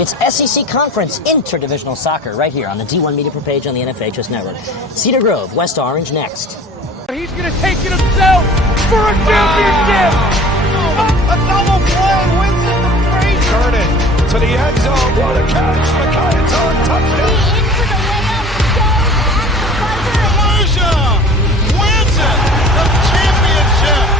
It's SEC Conference Interdivisional Soccer right here on the D1 Media page on the NFHS Network. Cedar Grove, West Orange next. He's going to take it himself for a championship. A double play wins it from Frazier. Turn it to the end zone. What a catch. McKay's on touchdown. Into the layup, goes at the buzzer. Volusia wins it. The championship.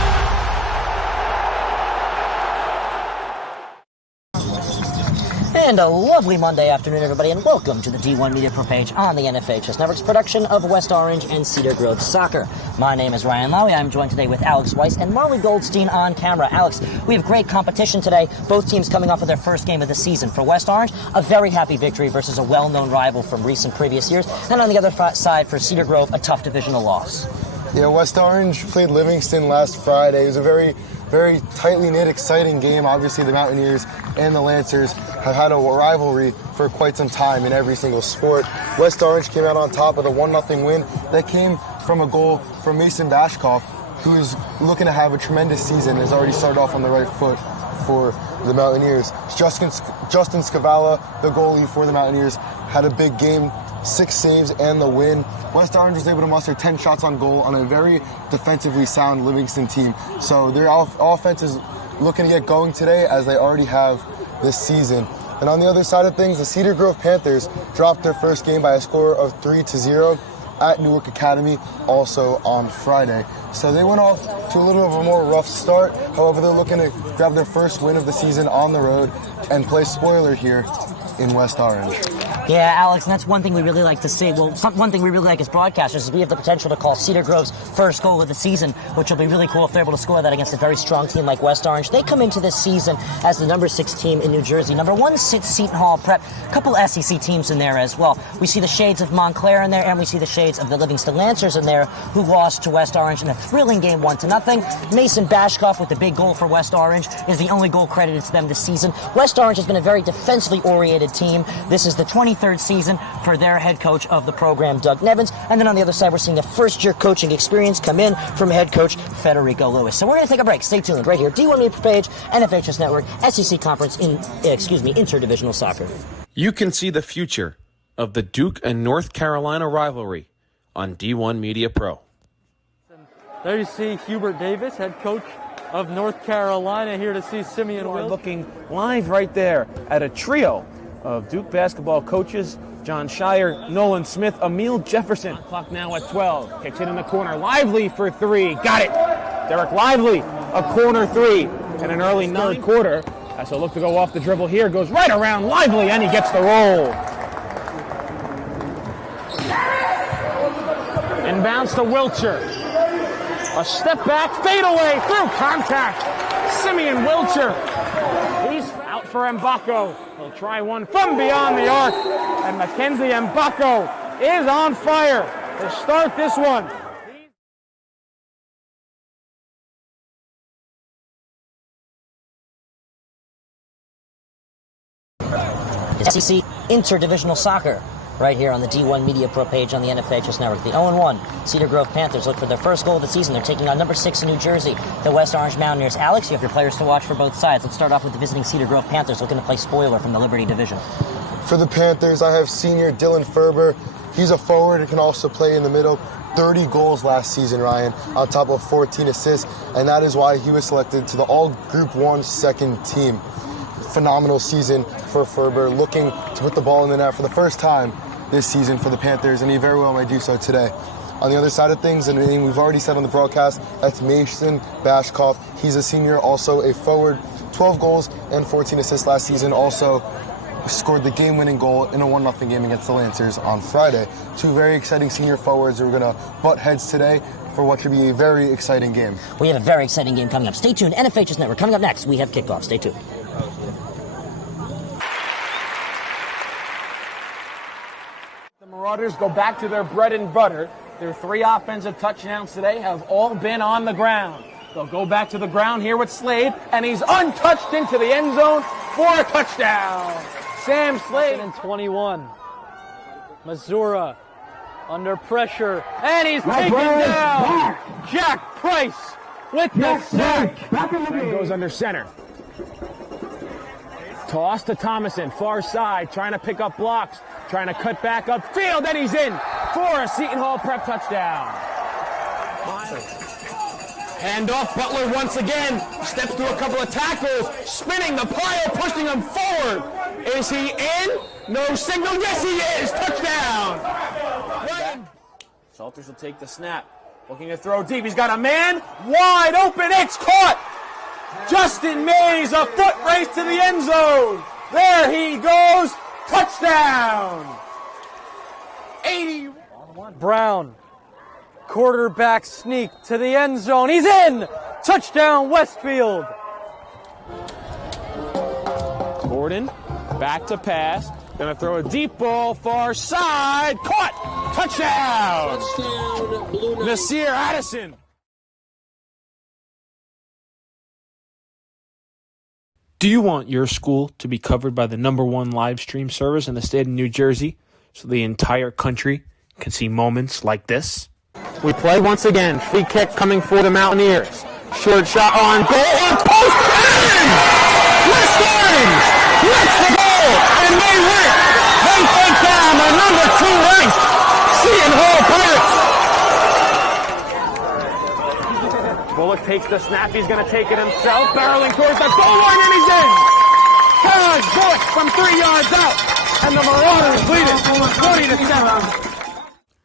And a lovely Monday afternoon, everybody, and welcome to the D1 Media page on the NFHS Network's production of West Orange and Cedar Grove Soccer. My name is Ryan Lowy. I'm joined today with Alex Weiss and Marley Goldstein on camera. Alex, we have great competition today. Both teams coming off of their first game of the season. For West Orange, a very happy victory versus a well-known rival from recent previous years. And on the other side, for Cedar Grove, a tough divisional loss. Yeah, West Orange played Livingston last Friday. It was a very tightly knit, exciting game. Obviously, the Mountaineers and the Lancers have had a rivalry for quite some time in every single sport. West Orange came out on top with a 1-0 win that came from a goal from Mason Bashkoff, who is looking to have a tremendous season, has already started off on the right foot for the Mountaineers. Justin Scavala, the goalie for the Mountaineers, had a big game, 6 saves and the win. West Orange was able to muster 10 shots on goal on a very defensively sound Livingston team. So their offense is looking to get going today, as they already have this season. And on the other side of things, the Cedar Grove Panthers dropped their first game by a score of 3-0 at Newark Academy, also on Friday. So they went off to a little of a more rough start. However, they're looking to grab their first win of the season on the road and play spoiler here in West Orange. Yeah, Alex, and that's one thing we really like to see. Well, one thing we really like as broadcasters is we have the potential to call Cedar Grove's first goal of the season, which will be really cool if they're able to score that against a very strong team like West Orange. They come into this season as the number 6 team in New Jersey. Number 1 sits Seton Hall Prep. A couple SEC teams in there as well. We see the shades of Montclair in there, and we see the shades of the Livingston Lancers in there, who lost to West Orange in a thrilling game 1-0. Mason Bashkoff with the big goal for West Orange is the only goal credited to them this season. West Orange has been a very defensively oriented team. This is the 23rd season for their head coach of the program, Doug Nevins. And then on the other side, we're seeing the first-year coaching experience come in from head coach Federico Lewis. So we're going to take a break. Stay tuned right here. D1 Media page, NFHS Network, SEC Conference Interdivisional Soccer. You can see the future of the Duke and North Carolina rivalry on D1 Media Pro. There you see Hubert Davis, head coach of North Carolina, here to see Simeon Will. Looking live right there at a trio of Duke basketball coaches: John Shire, Nolan Smith, Emil Jefferson. Clock now at 12. Kicks it in the corner. Lively for 3. Got it. Derek Lively, a corner 3 in an early third quarter. Has a look to go off the dribble here. Goes right around Lively, and he gets the roll. Inbounds to Wilcher. A step back, fade away through contact. Simeon Wilcher. He's out for Mbako. He'll try one from beyond the arc. And Mackenzie Mbako is on fire to start this one. SEC Interdivisional Soccer right here on the D1 Media Pro page on the NFHS Network. The 0-1 Cedar Grove Panthers look for their first goal of the season. They're taking on number 6 in New Jersey, the West Orange Mountaineers. Alex, you have your players to watch for both sides. Let's start off with the visiting Cedar Grove Panthers, looking to play spoiler from the Liberty Division. For the Panthers, I have senior Dylan Ferber. He's a forward and can also play in the middle. 30 goals last season, Ryan, on top of 14 assists, and that is why he was selected to the All Group 1 second team. Phenomenal season for Ferber, looking to put the ball in the net for the first time this season for the Panthers, and he very well may do so today. On the other side of things, and we've already said on the broadcast, that's Mason Bashkoff. He's a senior, also a forward, 12 goals and 14 assists last season, also scored the game-winning goal in a 1-0 game against the Lancers on Friday. 2 very exciting senior forwards who are going to butt heads today for what should be a very exciting game. We have a very exciting game coming up. Stay tuned. NFHS Network. Coming up next, we have kickoff. Stay tuned. The Marauders go back to their bread and butter. Their 3 offensive touchdowns today have all been on the ground. They'll go back to the ground here with Slade, and he's untouched into the end zone for a touchdown. Sam Slade. And 21. Missouri under pressure, and he's taken down. Jack Price with the sack. And goes under center. Toss to Thomason, far side, trying to pick up blocks, trying to cut back upfield, and he's in for a Seton Hall prep touchdown. Hand off, Butler once again, steps through a couple of tackles, spinning the pile, pushing him forward. Is he in? No signal, yes he is, touchdown! Salters will take the snap, looking to throw deep, he's got a man, wide open, it's caught! Justin Mays, a foot race to the end zone. There he goes. Touchdown. 81. Brown. Quarterback sneak to the end zone. He's in. Touchdown Westfield. Gordon back to pass. Gonna throw a deep ball far side. Caught. Touchdown. Nasir Addison. Do you want your school to be covered by the #1 live stream service in the state of New Jersey so the entire country can see moments like this? We play once again. Free kick coming for the Mountaineers. Short shot on goal. On post. West Orange gets the goal, and they win. They take down the #2 ranked Seton Hall Pirates. Bullock takes the snap. He's going to take it himself, barreling towards the goal line, and he's in. Carriage Bullock from 3 yards out, and the Marauders lead it 20-7.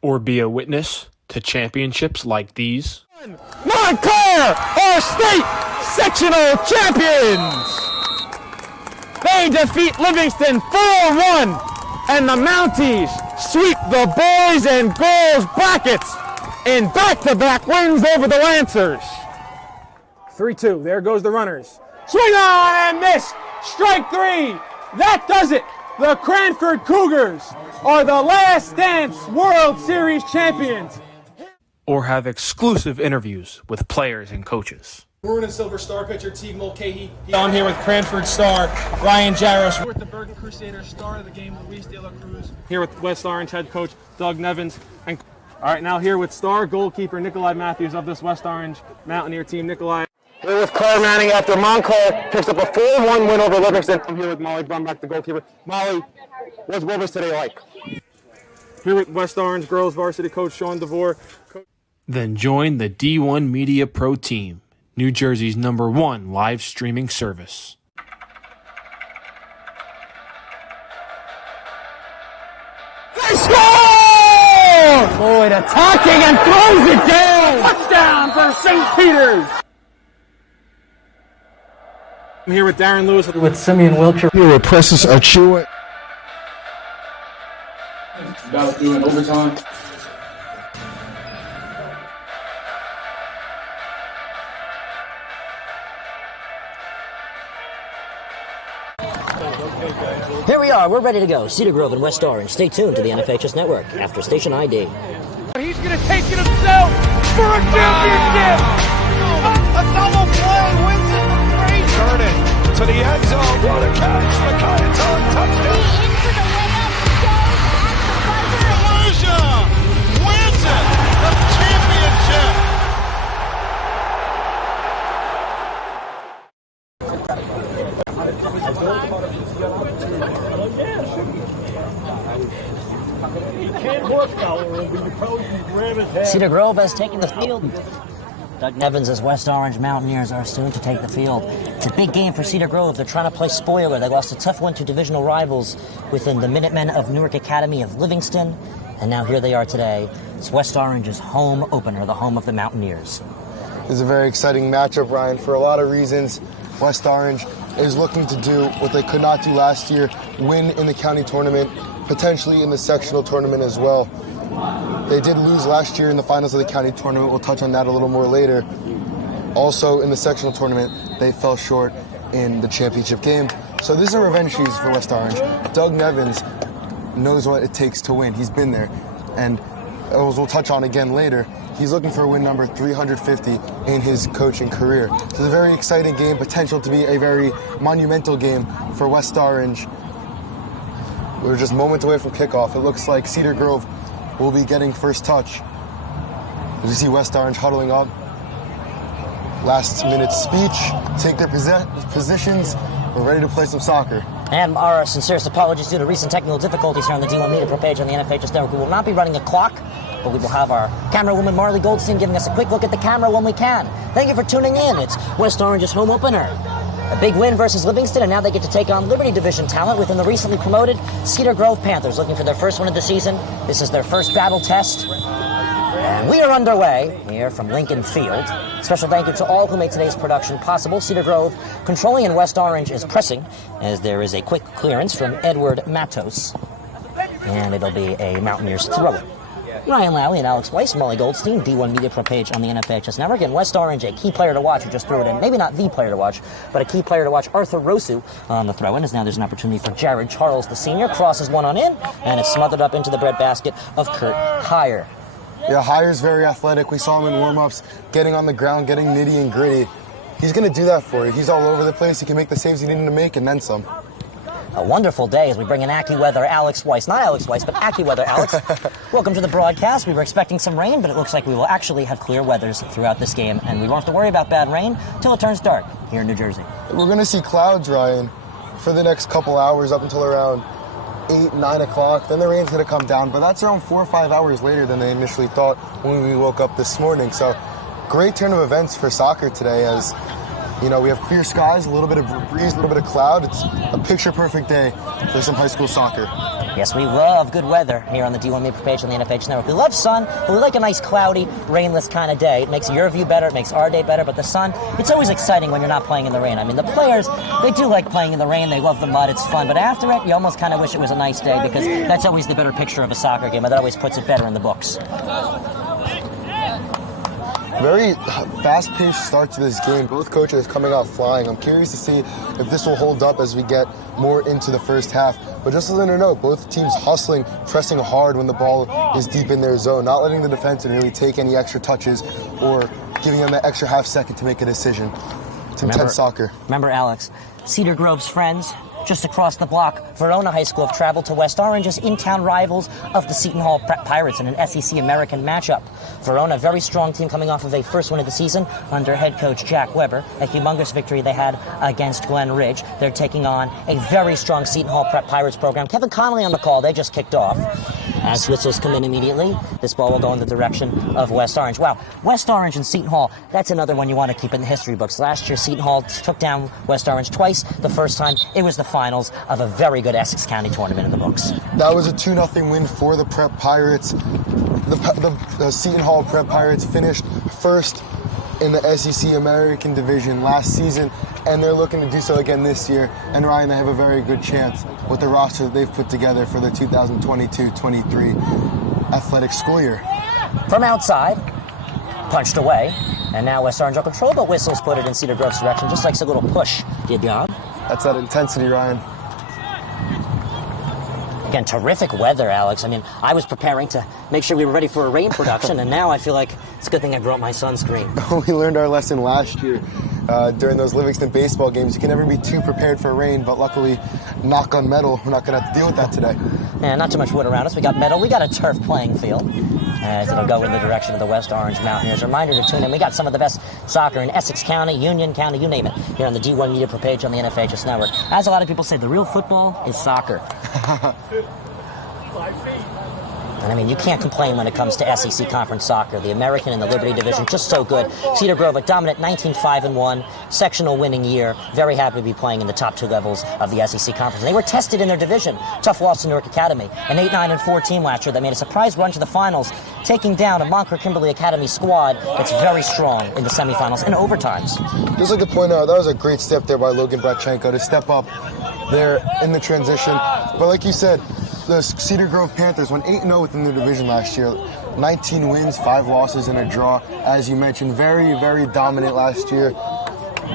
Or be a witness to championships like these? Montclair are state sectional champions. They defeat Livingston 4-1, and the Mounties sweep the boys and girls brackets in back-to-back wins over the Lancers. 3-2, there goes the runners. Swing on and miss, strike 3. That does it. The Cranford Cougars are the Last Dance World Series champions. Or have exclusive interviews with players and coaches. Maroon and Silver Star pitcher Teague Mulcahy. I'm here with Cranford star Ryan Jaros. We're with the Bergen Crusaders star of the game, Luis De La Cruz. Here with West Orange head coach Doug Nevins. And all right, now here with star goalkeeper Nikolai Matthews of this West Orange Mountaineer team. Nikolai. Here with Claire Manning after Montclair picks up a 4-1 win over Livingston. I'm here with Molly Brumback, the goalkeeper. Molly, what's Rivers today like? Here with West Orange girls varsity coach Sean DeVore. Then join the D1 Media Pro team, New Jersey's #1 live streaming service. They score! Lloyd attacking and throws it down. Touchdown for St. Peter's. I'm here with Darren Lewis. With Simeon Wilcher. Here with Precious Achua. About doing overtime. Here we are. We're ready to go. Cedar Grove and West Orange. Stay tuned to the NFHS Network after station ID. He's going to take it himself for a championship. A double play wins it from Frazier. Started to the end zone. What a catch. Micaiah's on touchdown. Into the layup goes at the buzzer. Frazier wins it. The championship. Cedar Grove has taken the field. Doug Nevins as West Orange Mountaineers are soon to take the field. It's a big game for Cedar Grove. They're trying to play spoiler. They lost a tough one to divisional rivals within the Minutemen of Newark Academy of Livingston. And now here they are today. It's West Orange's home opener, the home of the Mountaineers. It's a very exciting matchup, Ryan, for a lot of reasons. West Orange is looking to do what they could not do last year, win in the county tournament, potentially in the sectional tournament as well. They did lose last year in the finals of the county tournament. We'll touch on that a little more later. Also, in the sectional tournament, they fell short in the championship game. So this is a revenge season for West Orange. Doug Nevins knows what it takes to win. He's been there. And as we'll touch on again later, he's looking for win number 350 in his coaching career. So it's a very exciting game, potential to be a very monumental game for West Orange. We're just moments away from kickoff. It looks like Cedar Grove will be getting first touch. As you see West Orange huddling up. Last minute speech, take their positions. We're ready to play some soccer. And our sincerest apologies due to recent technical difficulties here on the D1 Media Pro page on the NFHS Network. We will not be running a clock, but we will have our camera woman Marley Goldstein giving us a quick look at the camera when we can. Thank you for tuning in. It's West Orange's home opener. A big win versus Livingston, and now they get to take on Liberty Division talent within the recently promoted Cedar Grove Panthers, looking for their first win of the season. This is their first battle test. And we are underway here from Lincoln Field. Special thank you to all who made today's production possible. Cedar Grove controlling and West Orange is pressing as there is a quick clearance from Edward Matos. And it'll be a Mountaineers throw. Ryan Lally and Alex Weiss, Molly Goldstein, D1 Media Pro page on the NFHS Network. And West Orange, a key player to watch, who just threw it in. Maybe not the player to watch, but a key player to watch, Arthur Rosu, on the throw-in, as now there's an opportunity for Jared Charles, the senior. Crosses one on in, and it's smothered up into the breadbasket of Kurt Heyer. Yeah, Heyer's very athletic. We saw him in warm-ups, getting on the ground, getting nitty and gritty. He's going to do that for you. He's all over the place. He can make the saves he needed to make, and then some. A wonderful day as we bring in AccuWeather Alex Weiss. Not Alex Weiss, but AccuWeather Alex. Welcome to the broadcast. We were expecting some rain, but it looks like we will actually have clear weathers throughout this game, and we won't have to worry about bad rain till it turns dark here in New Jersey. We're going to see clouds, Ryan, for the next couple hours up until around 8, 9 o'clock. Then the rain's going to come down, but that's around 4 or 5 hours later than they initially thought when we woke up this morning. So great turn of events for soccer today, as you know, we have clear skies, a little bit of breeze, a little bit of cloud. It's a picture-perfect day for some high school soccer. Yes, we love good weather here on the D1 Media page on the NFH Network. We love sun, but we like a nice cloudy, rainless kind of day. It makes your view better, it makes our day better, but the sun, it's always exciting when you're not playing in the rain. I mean, the players, they do like playing in the rain, they love the mud, it's fun, but after it, you almost kind of wish it was a nice day, because that's always the better picture of a soccer game, and that always puts it better in the books. Very fast-paced start to this game. Both coaches coming out flying. I'm curious to see if this will hold up as we get more into the first half. But just to let her know, both teams hustling, pressing hard when the ball is deep in their zone, not letting the defenseman really take any extra touches or giving them that extra half second to make a decision. It's intense soccer. Remember, Alex, Cedar Grove's friends, just across the block, Verona High School, have traveled to West Orange as in-town rivals of the Seton Hall Prep Pirates in an SEC American matchup. Verona, a very strong team coming off of a first win of the season under head coach Jack Weber, a humongous victory they had against Glen Ridge. They're taking on a very strong Seton Hall Prep Pirates program. Kevin Connolly on the call. They just kicked off. As whistles come in immediately, this ball will go in the direction of West Orange. Wow, West Orange and Seton Hall, that's another one you want to keep in the history books. Last year, Seton Hall took down West Orange twice. The first time, it was the finals of a very good Essex County tournament in the books. That was a 2-0 win for the Prep Pirates. The Seton Hall Prep Pirates finished first in the SEC American Division last season, and they're looking to do so again this year. And Ryan, they have a very good chance with the roster that they've put together for the 2022-23 athletic school year. From outside, punched away, and now West Orange will control, but whistles put it in Cedar Grove's direction, just like a little push. Good job. That's that intensity, Ryan. Again, terrific weather, Alex. I mean, I was preparing to make sure we were ready for a rain production, and now I feel like it's a good thing I brought my sunscreen. We learned our lesson last year during those Livingston baseball games. You can never be too prepared for rain, but luckily, knock on metal, we're not going to have to deal with that today. Yeah, not too much wood around us. We got metal. We got a turf playing field. As it'll go in the direction of the West Orange Mountaineers. Reminder to tune in. We got some of the best soccer in Essex County, Union County, you name it, here on the D1 Media Pro page on the NFHS Network. As a lot of people say, the real football is soccer. And I mean, you can't complain when it comes to SEC Conference soccer. The American and the Liberty Division, just so good. Cedar Grove, a dominant 19-5-1, sectional winning year. Very happy to be playing in the top 2 levels of the SEC Conference. And they were tested in their division. Tough loss to Newark Academy. An 8-9-4 team last year that made a surprise run to the finals, taking down a Montclair Kimberly Academy squad that's very strong in the semifinals and overtimes. Just like to point out, that was a great step there by Logan Bratchenko to step up there in the transition. But like you said, the Cedar Grove Panthers went 8-0 within their division last year. 19 wins, 5 losses, and a draw. As you mentioned, very, very dominant last year.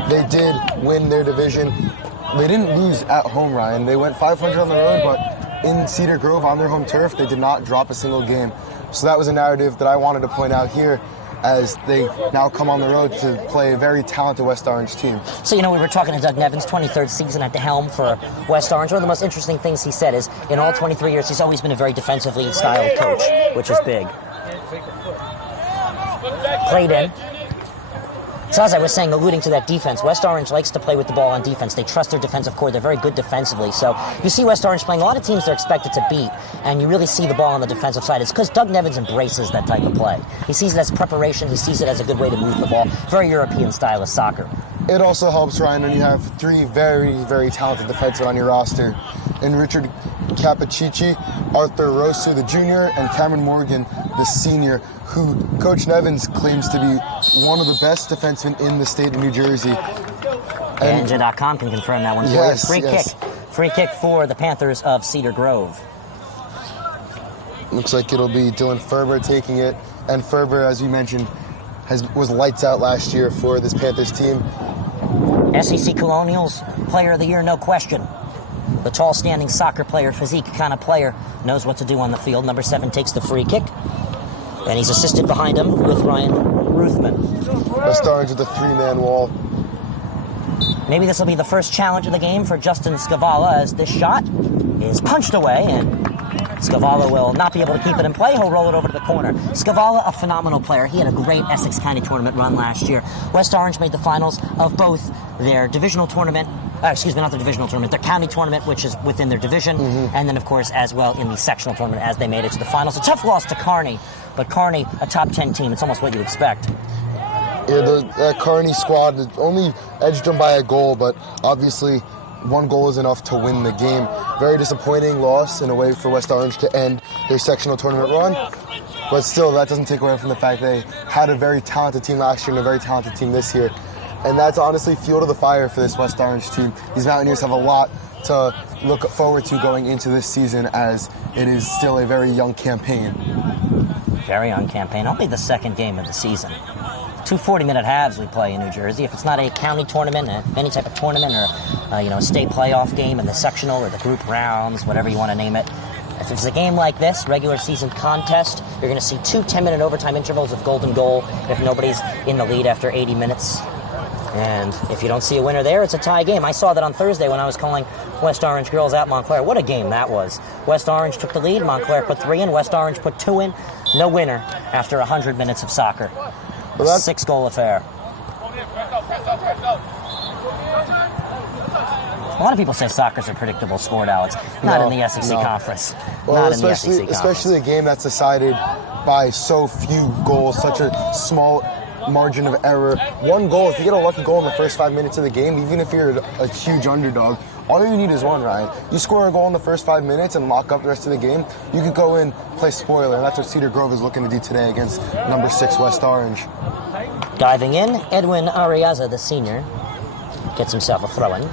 They did win their division. They didn't lose at home, Ryan. They went 500 on the road, but in Cedar Grove on their home turf, they did not drop a single game. So that was a narrative that I wanted to point out here, as they now come on the road to play a very talented West Orange team. So, you know, we were talking to Doug Nevins, 23rd season at the helm for West Orange. One of the most interesting things he said is, in all 23 years, he's always been a very defensively styled coach, which is big. Played in. So as I was saying, alluding to that defense, West Orange likes to play with the ball on defense. They trust their defensive core. They're very good defensively. So you see West Orange playing a lot of teams they're expected to beat, and you really see the ball on the defensive side. It's because Doug Nevins embraces that type of play. He sees it as preparation. He sees it as a good way to move the ball. Very European style of soccer. It also helps, Ryan, when you have three very, very talented defensemen on your roster. And Richard Cappucci, Arthur Rosu, the junior, and Cameron Morgan, the senior, who Coach Nevins claims to be one of the best defensemen in the state of New Jersey. And Ninja.com can confirm that one for yes, you. Free yes. kick. Free kick for the Panthers of Cedar Grove. Looks like it'll be Dylan Ferber taking it. And Ferber, as you mentioned, was lights out last year for this Panthers team. SEC Colonials Player of the Year, no question. The tall, standing soccer player, physique kind of player, knows what to do on the field. Number 7 takes the free kick. And he's assisted behind him with Ryan Ruthman. West Orange with a 3-man wall. Maybe this will be the first challenge of the game for Justin Scavala, as this shot is punched away, and Scavala will not be able to keep it in play. He'll roll it over to the corner. Scavala, a phenomenal player. He had a great Essex County tournament run last year. West Orange made the finals of both their divisional tournament, not their divisional tournament, their county tournament, which is within their division, and then, of course, as well in the sectional tournament as they made it to the finals. A tough loss to Kearney, but Kearney, a top 10 team. It's almost what you expect. Yeah, that Kearney squad only edged them by a goal, but obviously one goal is enough to win the game. Very disappointing loss in a way for West Orange to end their sectional tournament run, but still that doesn't take away from the fact they had a very talented team last year and a very talented team this year. And that's honestly fuel to the fire for this West Orange team. These Mountaineers have a lot to look forward to going into this season, as it is still a very young campaign. Very young campaign. Only the second game of the season. 2 40-minute halves we play in New Jersey. If it's not a county tournament, any type of tournament, or a state playoff game in the sectional or the group rounds, whatever you want to name it. If it's a game like this, regular season contest, you're going to see 2 10-minute overtime intervals of golden goal if nobody's in the lead after 80 minutes. And if you don't see a winner there, it's a tie game. I saw that on Thursday when I was calling West Orange girls at Montclair. What a game that was. West Orange took the lead. Montclair put 3 in. West Orange put 2 in. No winner after 100 minutes of soccer. Well, 6-goal affair. A lot of people say soccer's a predictable sport, Alex. Not in the SEC conference. Well, especially a game that's decided by so few goals, such a small margin of error. 1 goal, if you get a lucky goal in the first 5 minutes of the game, even if you're a huge underdog, all you need is 1, Ryan. You score a goal in the first 5 minutes and lock up the rest of the game, you could go in, play spoiler, and that's what Cedar Grove is looking to do today against number 6 West Orange. Diving in, Edwin Ariaza, the senior, gets himself a throw-in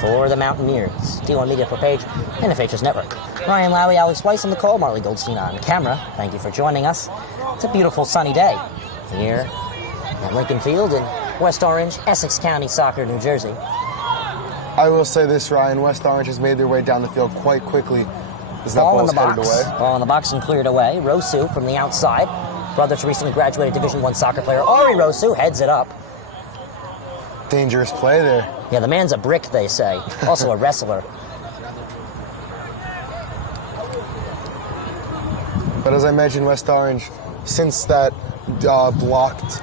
for the Mountaineers. D1 Media page, NFH's network. Ryan Lowy, Alex Weiss on the call, Marley Goldstein on camera. Thank you for joining us. It's a beautiful sunny day here at Lincoln Field in West Orange, Essex County Soccer, New Jersey. I will say this, Ryan, West Orange has made their way down the field quite quickly. Ball in the box. Ball in the box and cleared away. Rosu from the outside. Brother to recently graduated Division I soccer player Ari Rosu heads it up. Dangerous play there. Yeah, the man's a brick, they say. Also a wrestler. But as I mentioned, West Orange, since that blocked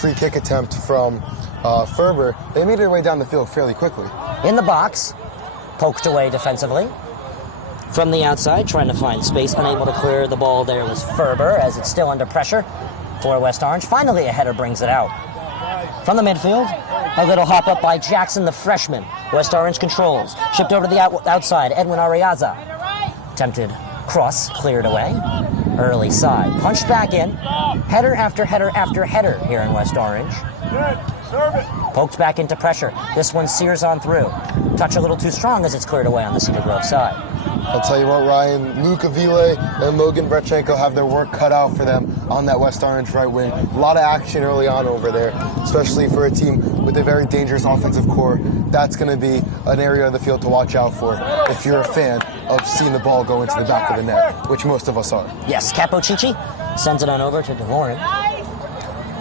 free kick attempt from Ferber, they made their way down the field fairly quickly. In the box, poked away defensively. From the outside, trying to find space, unable to clear the ball there was Ferber, as it's still under pressure for West Orange. Finally, a header brings it out. From the midfield, a little hop up by Jackson, the freshman. West Orange controls. Shipped over to the outside, Edwin Ariaza. Attempted cross, cleared away. Early side. Punched back in. Header after header after header here in West Orange. Poked back into pressure. This one sears on through. Touch a little too strong as it's cleared away on the Cedar Grove side. I'll tell you what, Ryan, Luke Avile and Logan Brechenko have their work cut out for them on that West Orange right wing. A lot of action early on over there, especially for a team with a very dangerous offensive core. That's going to be an area of the field to watch out for if you're a fan of seeing the ball go into the back of the net, which most of us are. Yes, Cappucci sends it on over to DeVoren.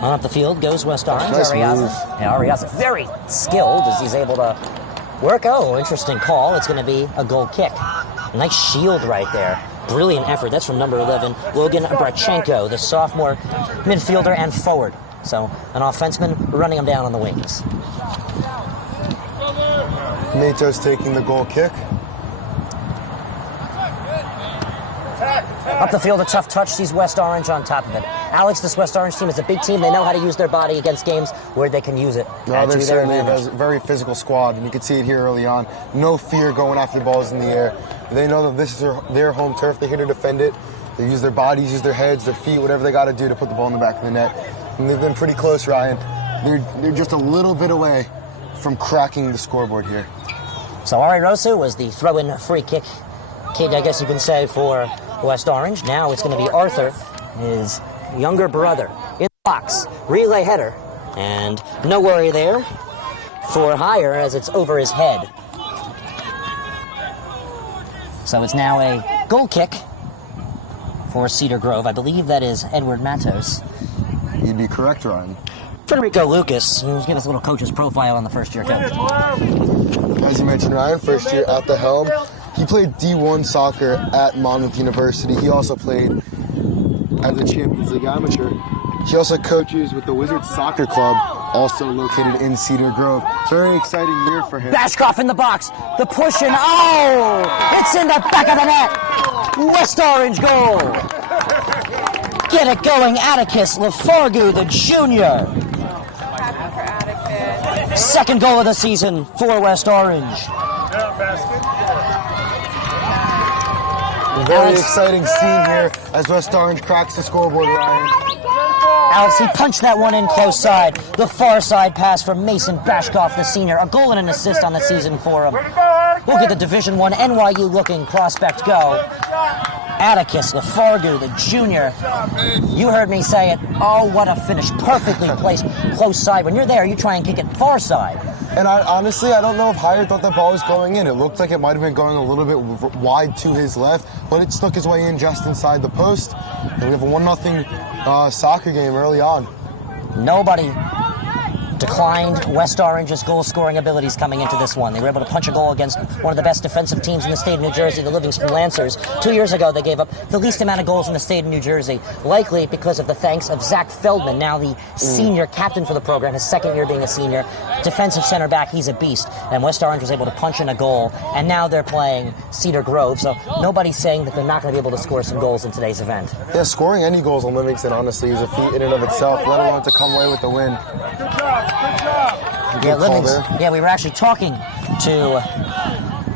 On up the field goes West Orange. Nice Ariaza. move. Yeah, Ariaza very skilled as he's able to work. Oh, interesting call. It's going to be a goal kick. Nice shield right there. Brilliant effort. That's from number 11, Logan Brechenko, the sophomore midfielder and forward So an offenseman running them down on the wings. Matos taking the goal kick. Up the field, a tough touch, sees West Orange on top of it. Alex, this West Orange team is a big team. They know how to use their body against games where they can use it. No, they're certainly a very physical squad, and you can see it here early on. No fear going after balls in the air. They know that this is their home turf. They're here to defend it. They use their bodies, use their heads, their feet, whatever they got to do to put the ball in the back of the net. And they've been pretty close, Ryan. They're just a little bit away from cracking the scoreboard here. So Ari Rosu was the throw-in free kick kid, I guess you can say, for West Orange. Now it's going to be Arthur, his younger brother, in the box. Relay header, and no worry there for Hire as it's over his head. So it's now a goal kick for Cedar Grove. I believe that is Edward Matos. You'd be correct, Ryan. Federico Lucas, who's give us a little coach's profile on the first-year coach. As you mentioned, Ryan, first year at the helm. He played D1 soccer at Monmouth University. He also played as a Champions League amateur. He also coaches with the Wizards Soccer Club, also located in Cedar Grove. Very exciting year for him. Bashkoff in the box. The push and it's in the back of the net. West Orange goal. Get it going, Atticus Lafargue, the junior. Second goal of the season for West Orange. Very exciting scene here as West Orange cracks the scoreboard, Ryan. Alex, he punched that one in close side. The far side pass from Mason Bashkoff, the senior. A goal and an assist on the season for him. Look at the Division I NYU looking prospect go. Atticus Lafargue, the junior. You heard me say it. Oh, what a finish. Perfectly placed close side. When you're there, you try and kick it far side. And honestly, I don't know if Hire thought that ball was going in. It looked like it might have been going a little bit wide to his left, but it snuck his way in just inside the post. And we have a 1-0 soccer game early on. Nobody declined West Orange's goal-scoring abilities coming into this one. They were able to punch a goal against one of the best defensive teams in the state of New Jersey, the Livingston Lancers. 2 years ago, they gave up the least amount of goals in the state of New Jersey, likely because of the thanks of Zach Feldman, now the senior captain for the program, his second year being a senior. Defensive center back, he's a beast. And West Orange was able to punch in a goal, and now they're playing Cedar Grove, so nobody's saying that they're not going to be able to score some goals in today's event. Yeah, scoring any goals on Livingston, honestly, is a feat in and of itself, let alone to come away with the win. Yeah, Livingston. We were actually talking to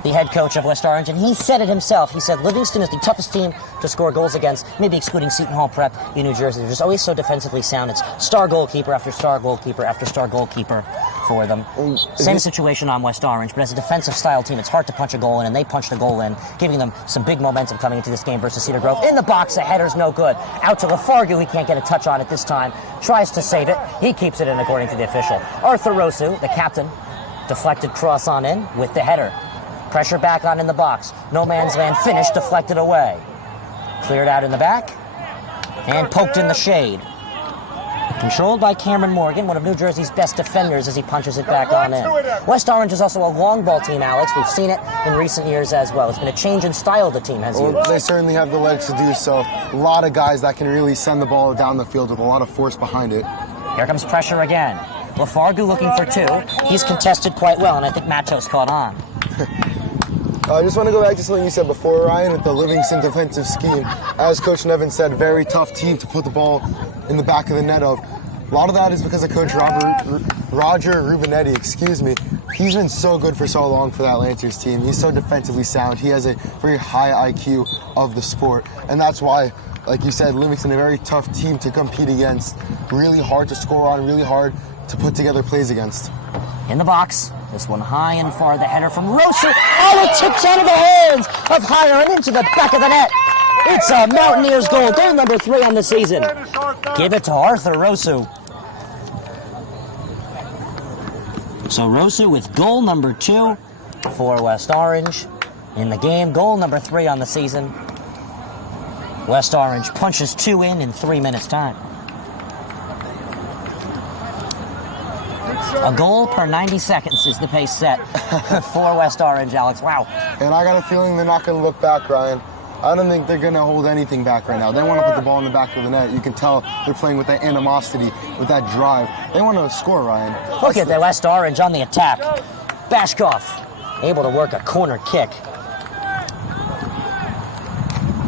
the head coach of West Orange, and he said it himself. He said Livingston is the toughest team to score goals against, maybe excluding Seton Hall Prep in New Jersey. They're just always so defensively sound. It's star goalkeeper after star goalkeeper after star goalkeeper for them. Same situation on West Orange, but as a defensive style team, it's hard to punch a goal in, and they punched a goal in, giving them some big momentum coming into this game versus Cedar Grove. In the box, the header's no good. Out to Lafargue, he can't get a touch on it this time. Tries to save it. He keeps it in according to the official. Arthur Rosu, the captain, deflected cross on in with the header. Pressure back on in the box. No man's land finish, deflected away. Cleared out in the back and poked in the shade. Controlled by Cameron Morgan, one of New Jersey's best defenders as he punches it back on in. West Orange is also a long ball team, Alex. We've seen it in recent years as well. It's been a change in style the team has used. They certainly have the legs to do so. A lot of guys that can really send the ball down the field with a lot of force behind it. Here comes pressure again. Lafargue looking for two. He's contested quite well, and I think Matos caught on. I just want to go back to something you said before, Ryan, with the Livingston defensive scheme. As Coach Nevin said, very tough team to put the ball in the back of the net of. A lot of that is because of Coach Roger Rubinetti, He's been so good for so long for that Lancers team. He's so defensively sound. He has a very high IQ of the sport. And that's why, like you said, Livingston, a very tough team to compete against. Really hard to score on, really hard to put together plays against. In the box. This one high and far, the header from Rosu. Oh, it tips out of the hands of Hire and into the back of the net. It's a Mountaineers goal, goal number 3 on the season. Give it to Arthur Rosu. So Rosu with goal number 2 for West Orange in the game. Goal number 3 on the season. West Orange punches 2 in 3 minutes' time. A goal per 90 seconds is the pace set for West Orange, Alex. Wow. And I got a feeling they're not going to look back, Ryan. I don't think they're going to hold anything back right now. They want to put the ball in the back of the net. You can tell they're playing with that animosity, with that drive. They want to score, Ryan. Look at the West Orange on the attack. Bashkov able to work a corner kick.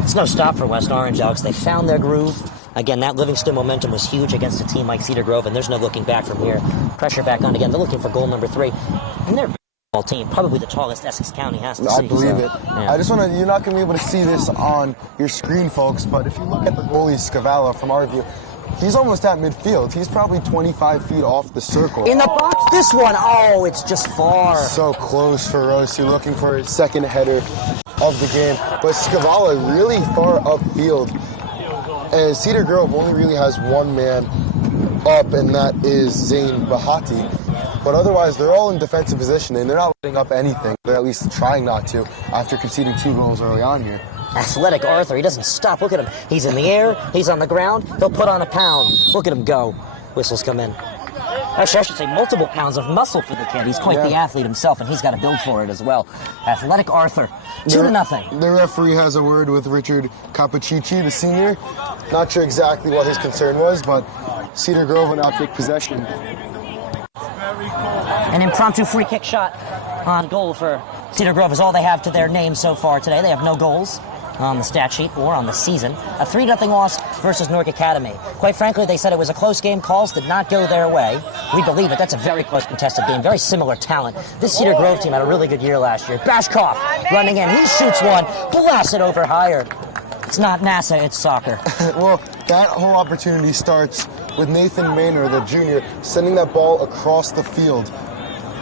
It's no stop for West Orange, Alex. They found their groove. Again, that Livingston momentum was huge against a team like Cedar Grove, and there's no looking back from here. Pressure back on again. They're looking for goal number 3. And they're a team, probably the tallest Essex County has to see. I believe it. Yeah. I just want to, you're not going to be able to see this on your screen, folks, but if you look at the goalie, Scavala, from our view, he's almost at midfield. He's probably 25 feet off the circle. In the box, this one, oh, it's just far. So close for Rossi, looking for his second header of the game. But Scavala really far upfield. And Cedar Grove only really has one man up, and that is Zane Bahati. But otherwise, they're all in defensive position, and they're not letting up anything. They're at least trying not to after conceding 2 goals early on here. Athletic Arthur, he doesn't stop. Look at him. He's in the air, he's on the ground, he'll put on a pound. Look at him go. Whistles come in. Actually, I should say multiple pounds of muscle for the kid. He's quite the athlete himself, and he's got to build for it as well. Athletic Arthur, 2-0. The referee has a word with Richard Cappuccici, the senior. Not sure exactly what his concern was, but Cedar Grove will now take possession. An impromptu free kick shot on goal for Cedar Grove is all they have to their name so far today. They have no goals on the stat sheet or on the season. A 3-0 loss versus Newark Academy. Quite frankly, they said it was a close game. Calls did not go their way. We believe it. That's a very close contested game. Very similar talent. This Cedar Grove team had a really good year last year. Bashkov running in. He shoots one. Blasts it over higher. It's not NASA, it's soccer. Well, that whole opportunity starts with Nathan Maynor, the junior, sending that ball across the field.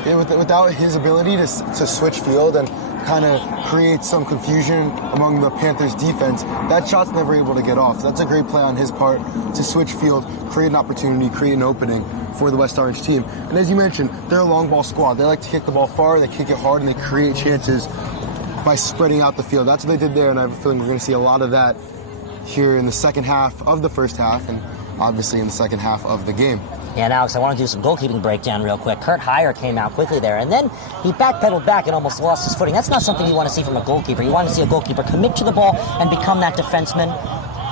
Without his ability to switch field and kind of create some confusion among the Panthers' defense, that shot's never able to get off. That's a great play on his part to switch field, create an opportunity, create an opening for the West Orange team. And as you mentioned, they're a long ball squad. They like to kick the ball far, they kick it hard, and they create chances by spreading out the field. That's what they did there, and I have a feeling we're going to see a lot of that here in the second half of the first half, and obviously in the second half of the game. Yeah, and Alex, I want to do some goalkeeping breakdown real quick. Kurt Heyer came out quickly there, and then he backpedaled back and almost lost his footing. That's not something you want to see from a goalkeeper. You want to see a goalkeeper commit to the ball and become that defenseman,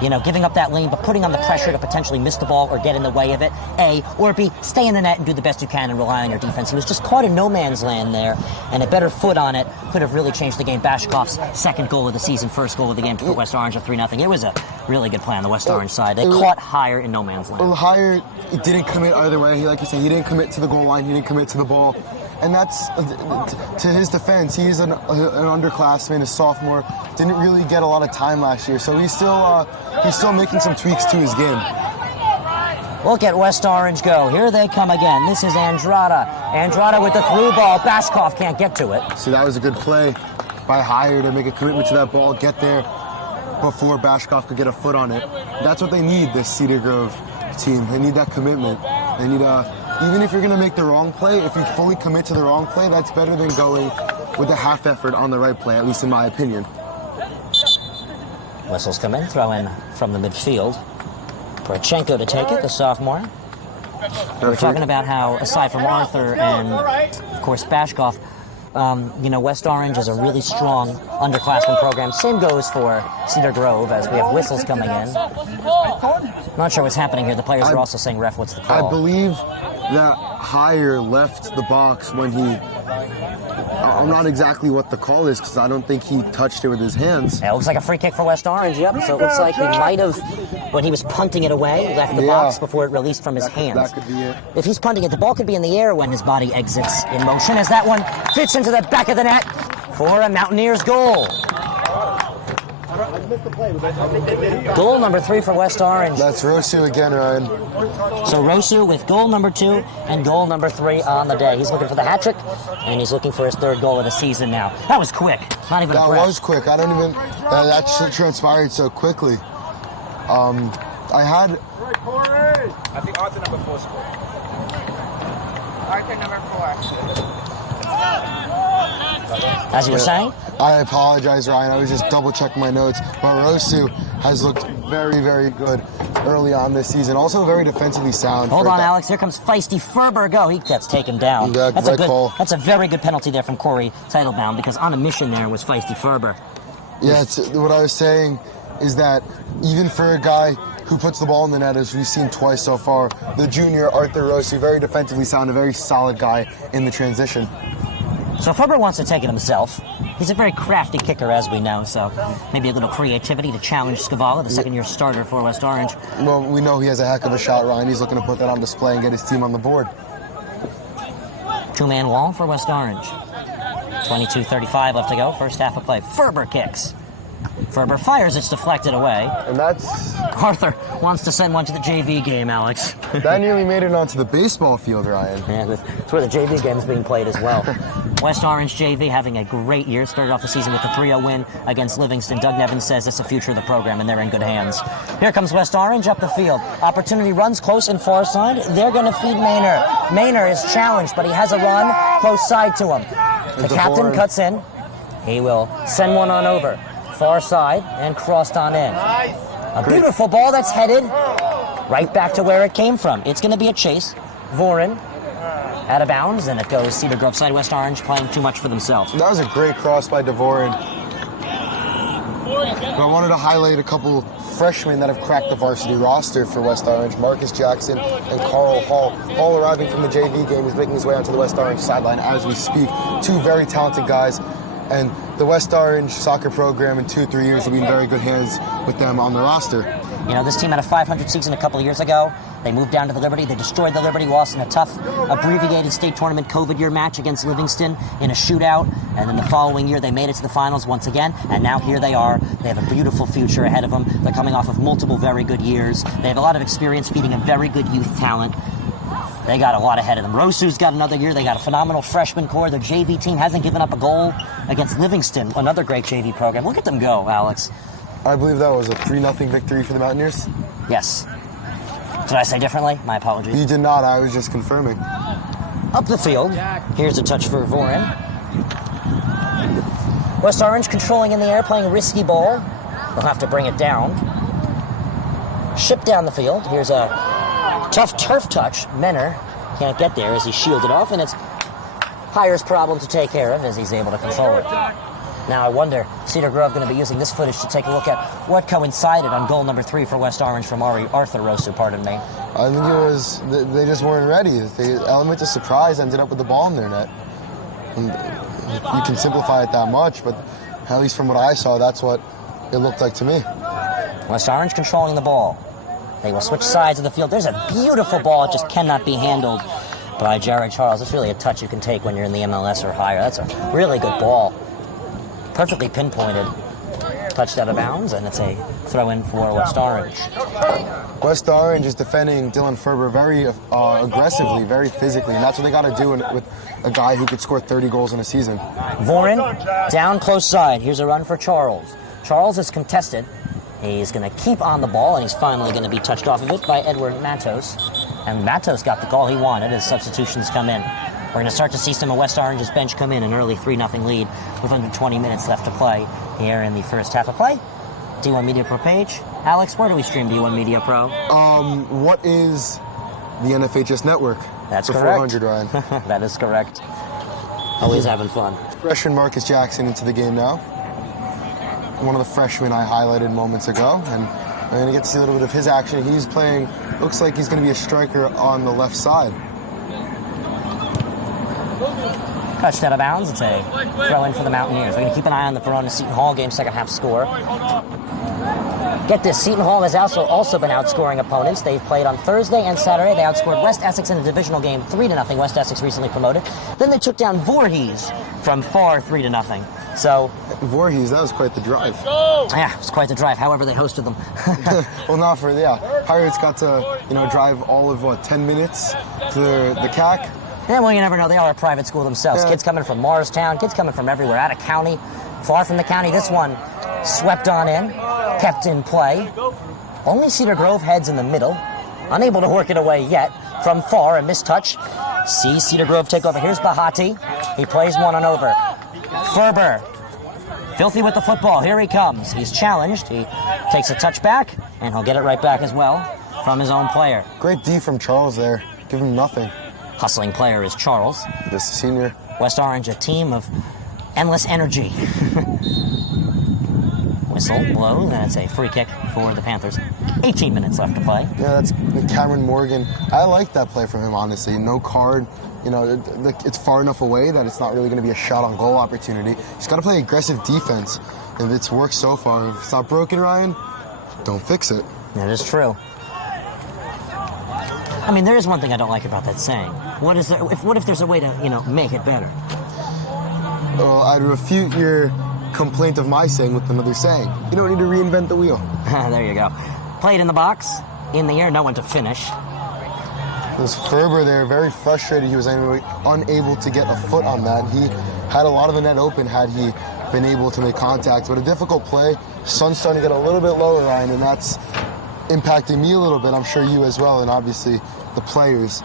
you know, giving up that lane, but putting on the pressure to potentially miss the ball or get in the way of it, A, or B, stay in the net and do the best you can and rely on your defense. He was just caught in no man's land there, and a better foot on it could have really changed the game. Bashkov's second goal of the season, first goal of the game to put West Orange at 3-0. It was a really good play on the West Orange side. They caught Heyer in no man's land. Well, Heyer didn't commit either way. Like you said, he didn't commit to the goal line, he didn't commit to the ball. And that's, to his defense, he's an underclassman, a sophomore, didn't really get a lot of time last year, so he's still making some tweaks to his game. Look at West Orange go. Here they come again. This is Andrada. Andrada with the through ball. Bashkov can't get to it. See, that was a good play by Heyer to make a commitment to that ball, get there before Bashkov could get a foot on it. That's what they need, this Cedar Grove team. They need that commitment. They need even if you're going to make the wrong play, if you fully commit to the wrong play, that's better than going with a half effort on the right play, at least in my opinion. Whistles come in, throw in from the midfield. Porchenko to take it, the sophomore. We were talking about how, aside from Arthur and, of course, Bashkov, you know, West Orange is a really strong underclassmen program. Same goes for Cedar Grove, as we have whistles coming in. Not sure what's happening here. The players are also saying, ref, what's the call? I believe that Heyer left the box when he... I'm not exactly what the call is, because I don't think he touched it with his hands. Yeah, it looks like a free kick for West Orange, yep. So it looks like he might have, when he was punting it away, left the box before it released from his hands. That could be it. If he's punting it, the ball could be in the air when his body exits in motion, as that one fits into the back of the net for a Mountaineers goal. Goal number 3 for West Orange. That's Rosu again, Ryan. So Rosu with goal number 2 and goal number 3 on the day. He's looking for the hat trick, and he's looking for his 3rd goal of the season now. That was quick. Not even a breath. That was quick. I don't even... that transpired so quickly. I think Arthur number 4 scored. Arthur number 4. As you were saying? I apologize, Ryan. I was just double-checking my notes. But Rosu has looked very, very good early on this season. Also very defensively sound. Hold on, Alex. Here comes Feisty Ferber. Go. He gets taken down. Yeah, that's a good call. That's a very good penalty there from Corey Teitelbaum, because on a mission there was Feisty Ferber. Yeah, what I was saying is that even for a guy who puts the ball in the net, as we've seen twice so far, the junior Arthur Rossi, very defensively sound, a very solid guy in the transition. So Ferber wants to take it himself. He's a very crafty kicker, as we know, so maybe a little creativity to challenge Scavala, the second-year starter for West Orange. Well, we know he has a heck of a shot, Ryan. He's looking to put that on display and get his team on the board. Two-man wall for West Orange. 22:35 left to go, first half of play. Ferber kicks. Ferber fires, it's deflected away. And that's... Arthur wants to send one to the JV game, Alex. That nearly made it onto the baseball field, Ryan. Yeah, that's where the JV game is being played as well. West Orange JV having a great year. Started off the season with a 3-0 win against Livingston. Doug Nevins says it's the future of the program, and they're in good hands. Here comes West Orange up the field. Opportunity runs close and far side. They're going to feed Maynor. Maynor is challenged, but he has a run close side to him. The captain cuts in. He will send one on over. Far side and crossed on in. A beautiful ball that's headed right back to where it came from. It's going to be a chase. Voren out of bounds, and it goes Cedar Grove side. West Orange playing too much for themselves. That was a great cross by DeVoren. But I wanted to highlight a couple freshmen that have cracked the varsity roster for West Orange. Marcus Jackson and Carl Hall. Hall arriving from the JV game. He's making his way onto the West Orange sideline as we speak. Two very talented guys. And the West Orange soccer program in 2-3 years will be in very good hands with them on the roster. You know, this team had a 500 season a couple of years ago. They moved down to the Liberty. They destroyed the Liberty, lost in a tough, abbreviated state tournament COVID year match against Livingston in a shootout. And then the following year, they made it to the finals once again. And now here they are. They have a beautiful future ahead of them. They're coming off of multiple very good years. They have a lot of experience feeding a very good youth talent. They got a lot ahead of them. Rosu's got another year. They got a phenomenal freshman core. Their JV team hasn't given up a goal against Livingston, another great JV program. Look at them go, Alex. I believe that was a 3-0 victory for the Mountaineers. Yes. Did I say differently? My apologies. You did not. I was just confirming. Up the field. Here's a touch for Voren. West Orange controlling in the air, playing risky ball. They'll have to bring it down. Ship down the field. Here's a tough turf touch. Menor can't get there as he's shielded off, and it's Hires' problem to take care of as he's able to control it. Now I wonder, Cedar Grove going to be using this footage to take a look at what coincided on goal number 3 for West Orange from Arthur Rosu, pardon me. I think it was, they just weren't ready. The element of surprise ended up with the ball in their net. And you can simplify it that much, but at least from what I saw, that's what it looked like to me. West Orange controlling the ball. They will switch sides of the field. There's a beautiful ball. It just cannot be handled by Jared Charles. It's really a touch you can take when you're in the MLS or higher. That's a really good ball. Perfectly pinpointed. Touched out of bounds, and it's a throw-in for West Orange. West Orange is defending Dylan Ferber very aggressively, very physically, and that's what they got to do with a guy who could score 30 goals in a season. Voren down close side. Here's a run for Charles. Charles is contested. He's going to keep on the ball, and he's finally going to be touched off of it by Edward Matos. And Matos got the call he wanted as substitutions come in. We're going to start to see some of West Orange's bench come in, an early 3-0 lead with under 20 minutes left to play here in the first half of play. D1 Media Pro page. Alex, where do we stream D1 Media Pro? What is the NFHS network? That's for correct. 400, Ryan. That is correct. Always having fun. Freshman Marcus Jackson into the game now. One of the freshmen I highlighted moments ago, and I'm going to get to see a little bit of his action. He's playing, looks like he's going to be a striker on the left side. Touched out of bounds. It's a throw in for the Mountaineers. We're going to keep an eye on the Verona Seton Hall game, second half score. Get this, Seton Hall has also been outscoring opponents. They've played on Thursday and Saturday. They outscored West Essex in a divisional game 3-0. West Essex recently promoted. Then they took down Voorhees from far 3-0. So Voorhees, that was quite the drive. Yeah, it was quite the drive. However, they hosted them. Well, not for, Pirates got to, drive all of, 10 minutes to the CAC. Yeah, well, you never know. They are a private school themselves. Yeah. Kids coming from Morristown, kids coming from everywhere, out of county, far from the county. This one swept on in, kept in play. Only Cedar Grove heads in the middle, unable to work it away yet. From far, a mistouch. See Cedar Grove take over. Here's Bahati. He plays one on over. Ferber, filthy with the football. Here he comes. He's challenged. He takes a touch back, and he'll get it right back as well from his own player. Great D from Charles there. Give him nothing. Hustling player is Charles. This senior. West Orange, a team of endless energy. whistle blows, and it's a free kick for the Panthers. 18 minutes left to play. Yeah, that's Cameron Morgan. I like that play from him, honestly. No card. You know, it's far enough away that it's not really going to be a shot on goal opportunity. He's got to play aggressive defense, and it's worked so far. If it's not broken, Ryan, don't fix it. That is true. I mean, there is one thing I don't like about that saying. What if there's a way to, make it better? Well, I'd refute your complaint of my saying with another saying. You don't need to reinvent the wheel. There you go. Played in the box, in the air, no one to finish. There's Ferber there, very frustrated. He was unable to get a foot on that. He had a lot of the net open had he been able to make contact. But a difficult play. Sun's starting to get a little bit lower, Ryan, and that's impacting me a little bit. I'm sure you as well, and obviously the players.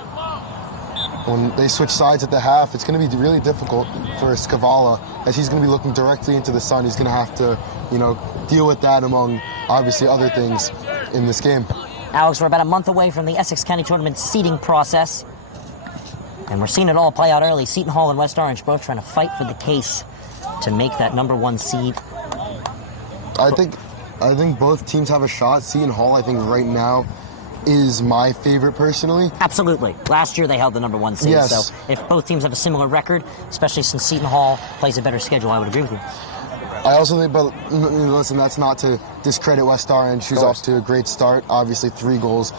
When they switch sides at the half, it's going to be really difficult for Scavala, as he's going to be looking directly into the sun. He's going to have to, deal with that among, obviously, other things in this game. Alex, we're about a month away from the Essex County Tournament seeding process, and we're seeing it all play out early. Seton Hall and West Orange both trying to fight for the case to make that #1 seed. I think both teams have a shot. Seton Hall, I think, right now is my favorite personally. Absolutely. Last year they held the #1 seed, yes. So if both teams have a similar record, especially since Seton Hall plays a better schedule, I would agree with you. I also think, but listen, that's not to discredit West Orange, who's off to a great start. Obviously 3 goals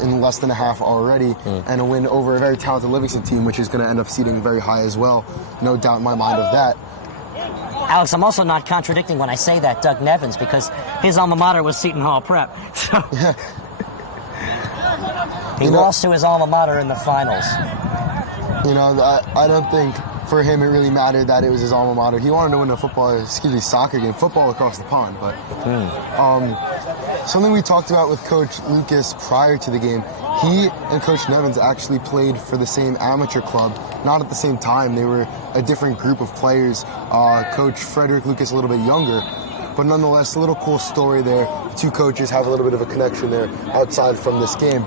in less than a half already, and a win over a very talented Livingston team, which is going to end up seeding very high as well. No doubt in my mind of that. Alex, I'm also not contradicting when I say that Doug Nevins, because his alma mater was Seton Hall Prep. So he lost to his alma mater in the finals. I don't think for him it really mattered that it was his alma mater. He wanted to win a soccer game, football across the pond. But something we talked about with Coach Lucas prior to the game, he and Coach Nevins actually played for the same amateur club, not at the same time. They were a different group of players. Coach Frederick Lucas a little bit younger, but nonetheless, a little cool story there. The 2 coaches have a little bit of a connection there outside from this game.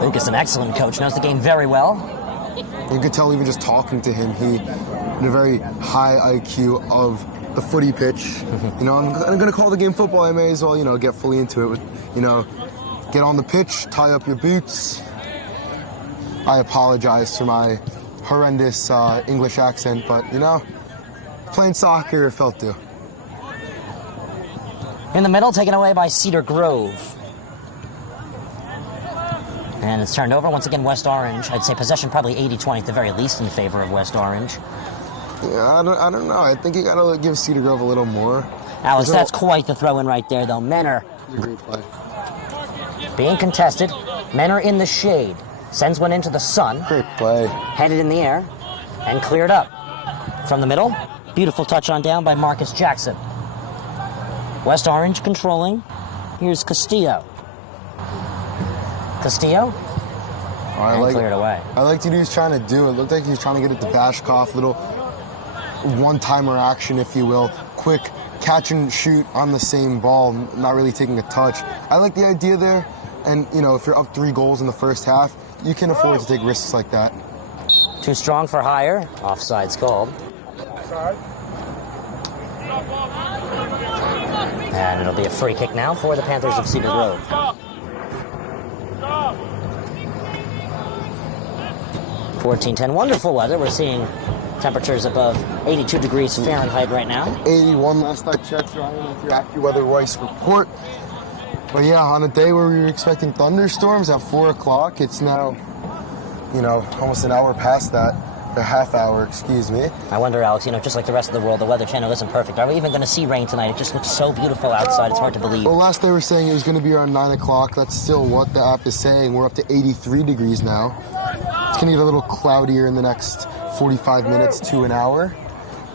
Lucas, an excellent coach, knows the game very well. You could tell even just talking to him, he had a very high IQ of the footy pitch. I'm going to call the game football. I may as well, get fully into it. Get on the pitch, tie up your boots. I apologize for my horrendous English accent, but, playing soccer felt due. In the middle, taken away by Cedar Grove. And it's turned over. Once again, West Orange. I'd say possession probably 80-20 at the very least in favor of West Orange. Yeah, I don't know. I think you got to give Cedar Grove a little more. Alex, that's quite the throw-in right there, though. Menor great play. Being contested. Menor in the shade. Sends one into the sun. Great play. Headed in the air. And cleared up. From the middle. Beautiful touch on down by Marcus Jackson. West Orange controlling. Here's Castillo. Castillo? Cleared away. I liked what he was trying to do. It looked like he was trying to get it to Bashkoff. Little one-timer action, if you will. Quick catch and shoot on the same ball, not really taking a touch. I like the idea there. And, if you're up 3 goals in the first half, you can afford to take risks like that. Too strong for hire. Offside's called. And it'll be a free kick now for the Panthers of Cedar Grove. 14-10. Wonderful weather. We're seeing temperatures above 82 degrees Fahrenheit right now. 81 last I checked, Ryan, with your AccuWeather Weiss report. But yeah, on a day where we were expecting thunderstorms at 4 o'clock, it's now, almost an hour past that. A half hour, excuse me. I wonder, Alex, just like the rest of the world, the Weather Channel isn't perfect. Are we even going to see rain tonight? It just looks so beautiful outside, it's hard to believe. Well, last they were saying it was going to be around 9 o'clock. That's still what the app is saying. We're up to 83 degrees now. It's going to get a little cloudier in the next 45 minutes to an hour.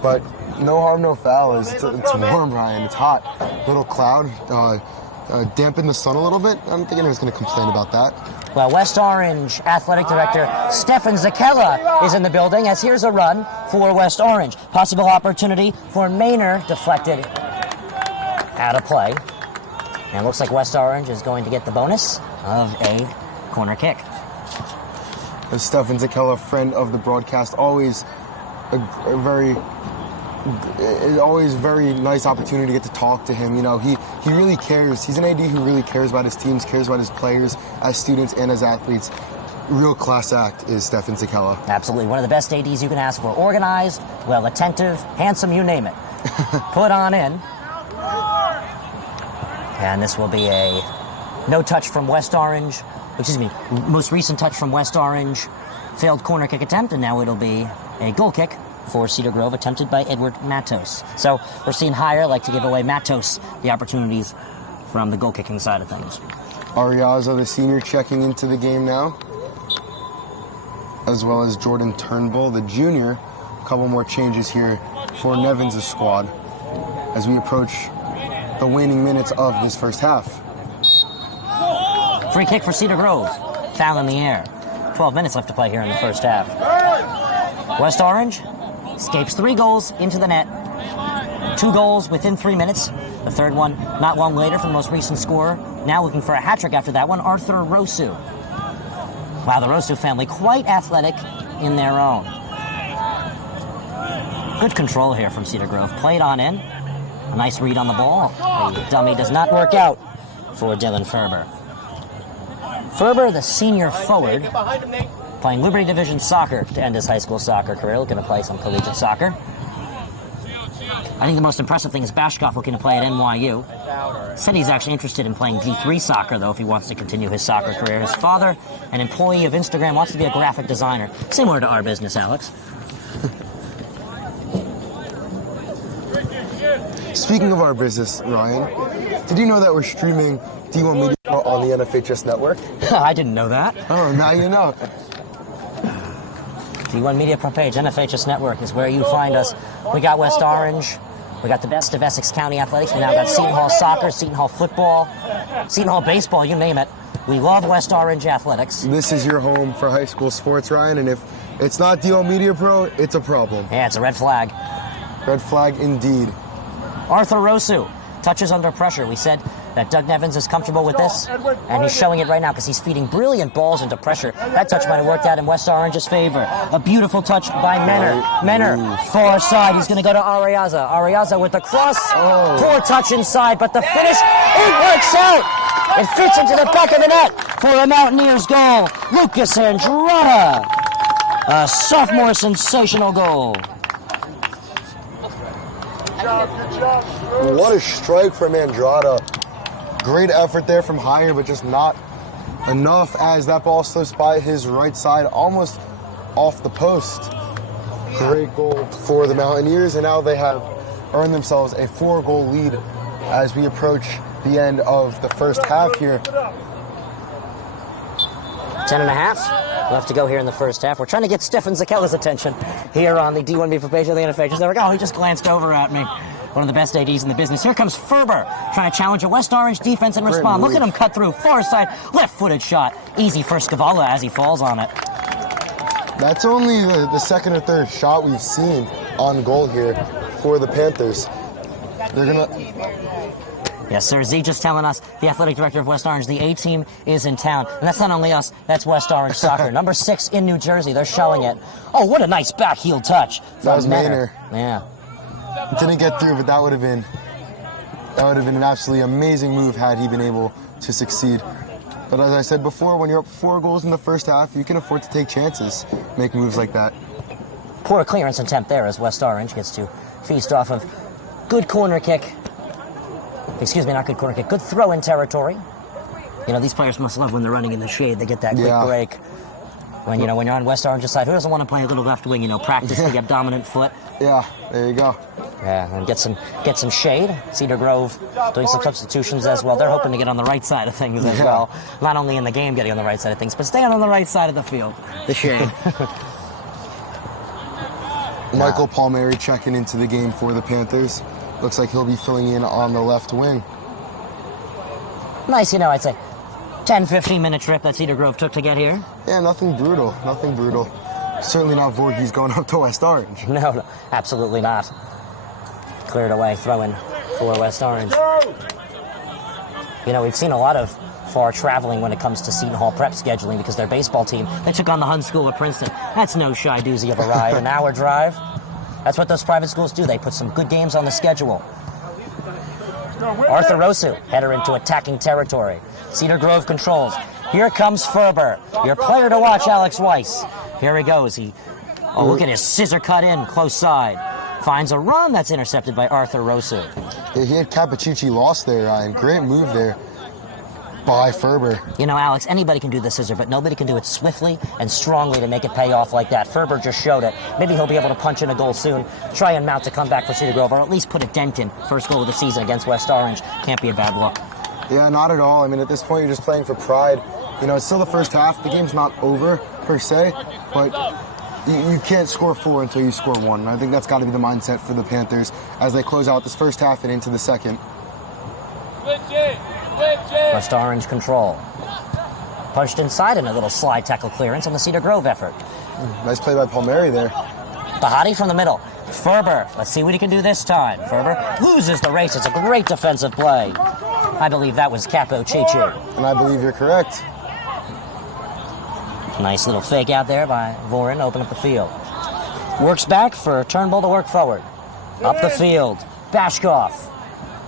But no harm, no foul. It's warm, Ryan. It's hot. Little cloud. Dampen the sun a little bit. I don't think anyone's going to complain about that. Well, West Orange Athletic Director Stefan Zakella is in the building, as here's a run for West Orange. Possible opportunity for Menor, deflected out of play. And it looks like West Orange is going to get the bonus of a corner kick. Stefan Zakella, friend of the broadcast, always a very It's always a very nice opportunity to get to talk to him. You know, he really cares. He's an AD who really cares about his teams, cares about his players, as students and as athletes. Real class act is Stefan Zakella. Absolutely. One of the best ADs you can ask for. Organized, well, attentive, handsome, you name it. Put on in. And this will be a no touch from West Orange. Excuse me, most recent touch from West Orange. Failed corner kick attempt, and now it'll be a goal kick for Cedar Grove, attempted by Edward Matos. So we're seeing Higher like to give away Matos the opportunities from the goal kicking side of things. Ariaza, the senior, checking into the game now, as well as Jordan Turnbull, the junior. A couple more changes here for Nevins' squad as we approach the waning minutes of this first half. Free kick for Cedar Grove. Foul in the air. 12 minutes left to play here in the first half. West Orange escapes 3 goals into the net. 2 goals within 3 minutes. The third one not long later from the most recent scorer. Now looking for a hat-trick after that one, Arthur Rosu. Wow, the Rosu family quite athletic in their own. Good control here from Cedar Grove. Played on in. A nice read on the ball. The dummy does not work out for Dylan Ferber. Ferber, the senior forward, playing Liberty Division soccer to end his high school soccer career, looking to play some collegiate soccer. I think the most impressive thing is Bashkov looking to play at NYU. Said he's actually interested in playing D3 soccer, though, if he wants to continue his soccer career. His father, an employee of Instagram, wants to be a graphic designer. Similar to our business, Alex. Speaking of our business, Ryan, did you know that we're streaming D1 Media on the NFHS network? I didn't know that. Oh, now you know. D1 Media Pro page, NFHS Network is where you find us. We got West Orange. We got the best of Essex County athletics. We now got Seton Hall soccer, Seton Hall football, Seton Hall baseball, you name it. We love West Orange athletics. This is your home for high school sports, Ryan, and if it's not D1 Media Pro, it's a problem. Yeah, it's a red flag. Red flag indeed. Arthur Rosu touches under pressure. We said that Doug Nevins is comfortable with this, and he's showing it right now because he's feeding brilliant balls into pressure. That touch might have worked out in West Orange's favor. A beautiful touch by Menor. Menor, far side. He's going to go to Ariaza. Ariaza with the cross. Poor touch inside, but the finish, it works out. It fits into the back of the net for a Mountaineers goal. Lucas Andrada. A sophomore sensational goal. What a strike from Andrada. Great effort there from Higher, but just not enough as that ball slips by his right side, almost off the post. Great goal for the Mountaineers, and now they have earned themselves a 4-goal lead as we approach the end of the first half here. 10.5 left to go here in the first half. We're trying to get Stefan Zakella's attention here on the D1B page of the NFHS. There we go. He just glanced over at me. One of the best ADs in the business. Here comes Ferber trying to challenge a West Orange defense and respond. Look at him cut through. Far side, left-footed shot. Easy for Scavala as he falls on it. That's only the second or third shot we've seen on goal here for the Panthers. They're going to... Yes, sir. Z just telling us, the athletic director of West Orange, the A-team is in town. And that's not only us, that's West Orange soccer. Number 6 in New Jersey. They're showing it. Oh, what a nice back heel touch. That was Manor. Yeah. Didn't get through, but that would have been an absolutely amazing move had he been able to succeed. But as I said before, when you're up 4 goals in the first half, you can afford to take chances, make moves like that. Poor clearance attempt there as West Orange gets to feast off of good corner kick. Excuse me, not good corner kick. Good throw-in territory. You know, these players must love when they're running in the shade. They get that quick break. When you're on West Orange's side, who doesn't want to play a little left wing? Practice the dominant foot. Yeah, there you go. Yeah, and get some shade. Cedar Grove doing some substitutions as well. They're hoping to get on the right side of things as well. Not only in the game getting on the right side of things, but staying on the right side of the field. The shade. Michael Palmieri checking into the game for the Panthers. Looks like he'll be filling in on the left wing. Nice, I'd say 10-15 minute trip that Cedar Grove took to get here. Yeah, nothing brutal. Certainly not Voorhees going up to West Orange. No, absolutely not. Cleared away, throw-in for West Orange. We've seen a lot of far traveling when it comes to Seton Hall prep scheduling because their baseball team, they took on the Hun School of Princeton. That's no shy doozy of a ride. An hour drive. That's what those private schools do. They put some good games on the schedule. Arthur Rosu header into attacking territory. Cedar Grove controls. Here comes Ferber, your player to watch, Alex Weiss. Here he goes. Oh, look at his scissor cut in, close side. Finds a run that's intercepted by Arthur Rosu. Yeah, he had Cappucci lost there, Ryan. Great move there by Ferber. You know, Alex, anybody can do the scissor, but nobody can do it swiftly and strongly to make it pay off like that. Ferber just showed it. Maybe he'll be able to punch in a goal soon, try and mount a comeback for Cedar Grove, or at least put a dent in. First goal of the season against West Orange. Can't be a bad look. Yeah, not at all. I mean, at this point, you're just playing for pride. You know, it's still the first half. The game's not over, per se, but you can't score 4 until you score 1. And I think that's got to be the mindset for the Panthers as they close out this first half and into the second. West Orange control. Punched inside in a little slide tackle clearance on the Cedar Grove effort. Nice play by Palmieri there. Bahati from the middle. Ferber, let's see what he can do this time. Ferber loses the race. It's a great defensive play. I believe that was Capo Cheche. And I believe you're correct. Nice little fake out there by Voren, open up the field. Works back for Turnbull to work forward. Up the field, Bashkov.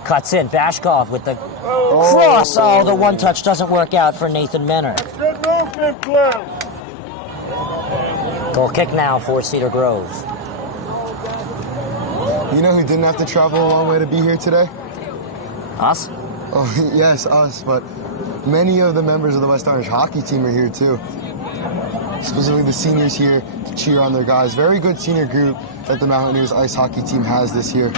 Cuts in, Bashkov with the cross. Oh, the one touch doesn't work out for Nathan Menner. Goal kick now for Cedar Grove. You know who didn't have to travel a long way to be here today? Us? Oh, yes, us, but many of the members of the West Orange hockey team are here too. Specifically the seniors here to cheer on their guys. Very good senior group that the Mountaineers ice hockey team has this year.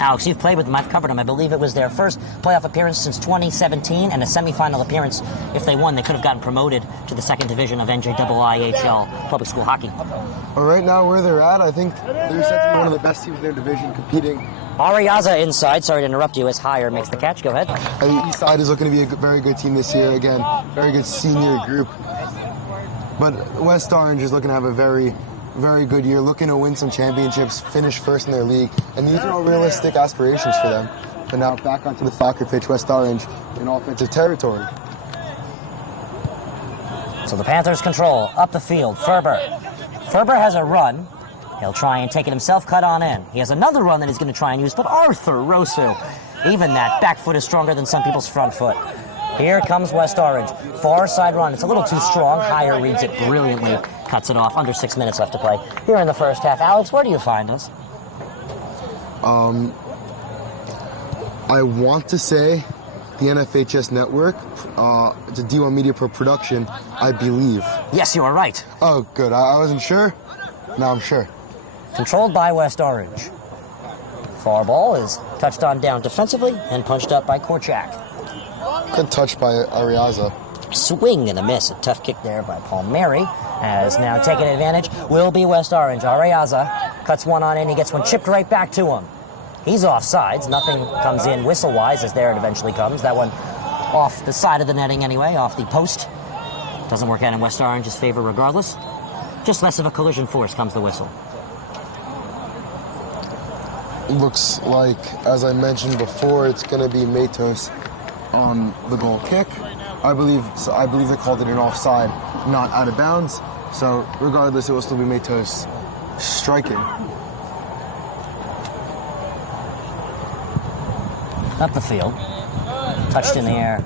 Alex, you've played with them. I've covered them. I believe it was their first playoff appearance since 2017 and a semifinal appearance. If they won, they could have gotten promoted to the second division of NJIIHL public school hockey. Well, right now where they're at, I think they're set to be one of the best teams in their division competing. Ariaza inside. Sorry to interrupt you as Hire makes the catch. Go ahead. The East Side is looking to be a very good team this year. Again, very good senior group. But West Orange is looking to have a very good year, looking to win some championships, finish first in their league, and these are all realistic aspirations for them. But now back onto the soccer pitch, West Orange in offensive territory. So the Panthers control, up the field, Ferber. Ferber has a run. He'll try and take it himself, cut on in. He has another run that he's going to try and use, but Arthur Rosu, even that back foot is stronger than some people's front foot. Here comes West Orange. Far side run. It's a little too strong. Hire reads it brilliantly. Cuts it off. Under 6 minutes left to play. Here in the first half. Alex, where do you find us? I want to say the NFHS network. It's a D1 Media Pro production, I believe. Yes, you are right. Oh, good. I wasn't sure. Now I'm sure. Controlled by West Orange. Far ball is touched on down defensively and punched up by Korchak. Good touch by Ariaza. Swing and a miss. A tough kick there by Palmieri. Has now taken advantage. Will be West Orange. Ariaza cuts one on in. He gets one chipped right back to him. He's offsides. Nothing comes in whistle-wise as there it eventually comes. That one off the side of the netting anyway, off the post. Doesn't work out in West Orange's favor regardless. Just less of a collision force comes the whistle. Looks like, as I mentioned before, it's going to be Matos on the goal kick. I believe they called it an offside, not out of bounds. So regardless, it will still be Matos striking. Up the field. Touched in the air.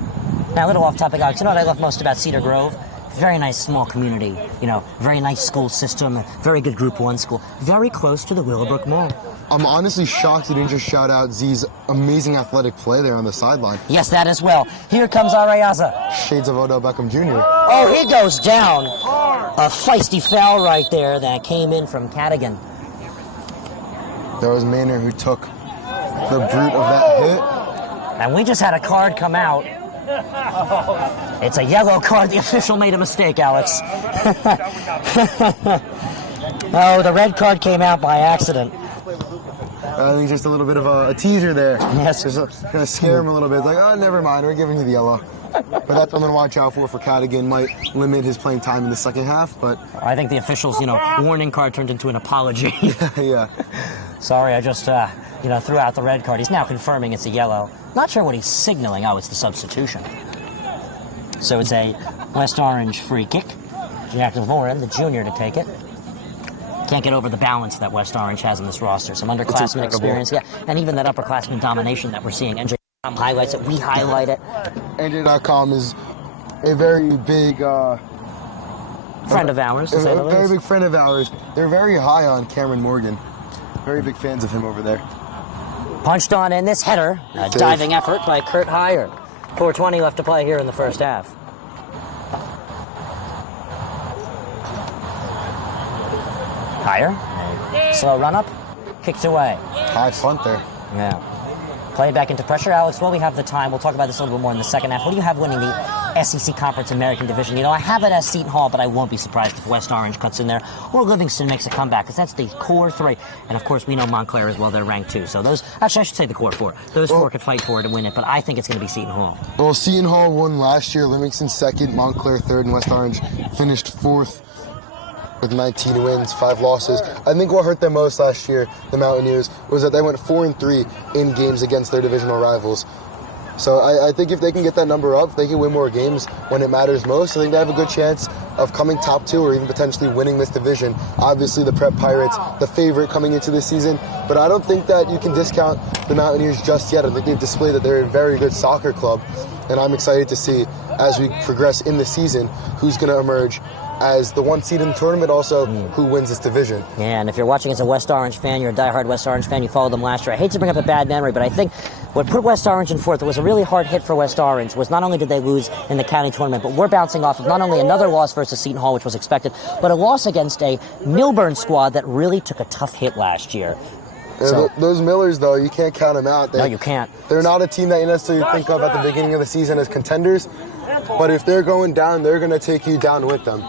Now a little off topic, Alex. You know what I love most about Cedar Grove? Very nice small community. You know, very nice school system. Very good Group 1 school. Very close to the Willowbrook Mall. I'm honestly shocked you didn't just shout out Z's amazing athletic play there on the sideline. Yes, that as well. Here comes Ariaza. Shades of Odell Beckham Jr. Oh, he goes down. A feisty foul right there that came in from Cadigan. There was Maynard who took the brute of that hit. And we just had a card come out. It's a yellow card. The official made a mistake, Alex. Oh, the red card came out by accident. I think just a little bit of a teaser there. Yes. Just going to scare him a little bit. Like, oh, never mind, we're giving you the yellow. But that's something to watch out for Cadigan. Might limit his playing time in the second half, but... I think the officials, warning card turned into an apology. Yeah. Sorry, I just, threw out the red card. He's now confirming it's a yellow. Not sure what he's signaling. Oh, it's the substitution. So it's a West Orange free kick. Jack Voren, the junior, to take it. Can't get over the balance that West Orange has in this roster. Some underclassmen experience, yeah, and even that upperclassmen domination that we're seeing. NJ.com highlights it. We highlight it. NJ.com is a very big friend of ours. A very big friend of ours. They're very high on Cameron Morgan. Very big fans of him over there. Punched on in this header. A diving effort by Kurt Heyer. 4:20 left to play here in the first half. Heyer. Slow run up. Kicked away. High punt there. Yeah. Play back into pressure. Alex, while we have the time, we'll talk about this a little bit more in the second half. What do you have winning the SEC Conference American Division? You know, I have it as Seton Hall, but I won't be surprised if West Orange cuts in there or Livingston makes a comeback, because that's the core three. And, of course, we know Montclair as well. They're ranked 2. So those, actually, I should say the core 4. Those 4 could fight for it and win it, but I think it's going to be Seton Hall. Well, Seton Hall won last year, Livingston 2nd, Montclair 3rd, and West Orange finished 4th. With 19 wins, 5 losses. I think what hurt them most last year, the Mountaineers, was that they went 4-3 in games against their divisional rivals. So I think if they can get that number up, they can win more games when it matters most. I think they have a good chance of coming top 2 or even potentially winning this division. Obviously, the Prep Pirates, the favorite coming into this season. But I don't think that you can discount the Mountaineers just yet. I think they've displayed that they're a very good soccer club. And I'm excited to see, as we progress in the season, who's going to emerge as the 1 seed in the tournament, also who wins this division. Yeah, and if you're watching as a West Orange fan, you're a diehard West Orange fan, you followed them last year. I hate to bring up a bad memory, but I think what put West Orange in 4th, it was a really hard hit for West Orange, was not only did they lose in the county tournament, but we're bouncing off of not only another loss versus Seton Hall, which was expected, but a loss against a Milburn squad that really took a tough hit last year. So, those Millers, though, you can't count them out. No, you can't. They're not a team that you necessarily think of at the beginning of the season as contenders, but if they're going down, they're going to take you down with them.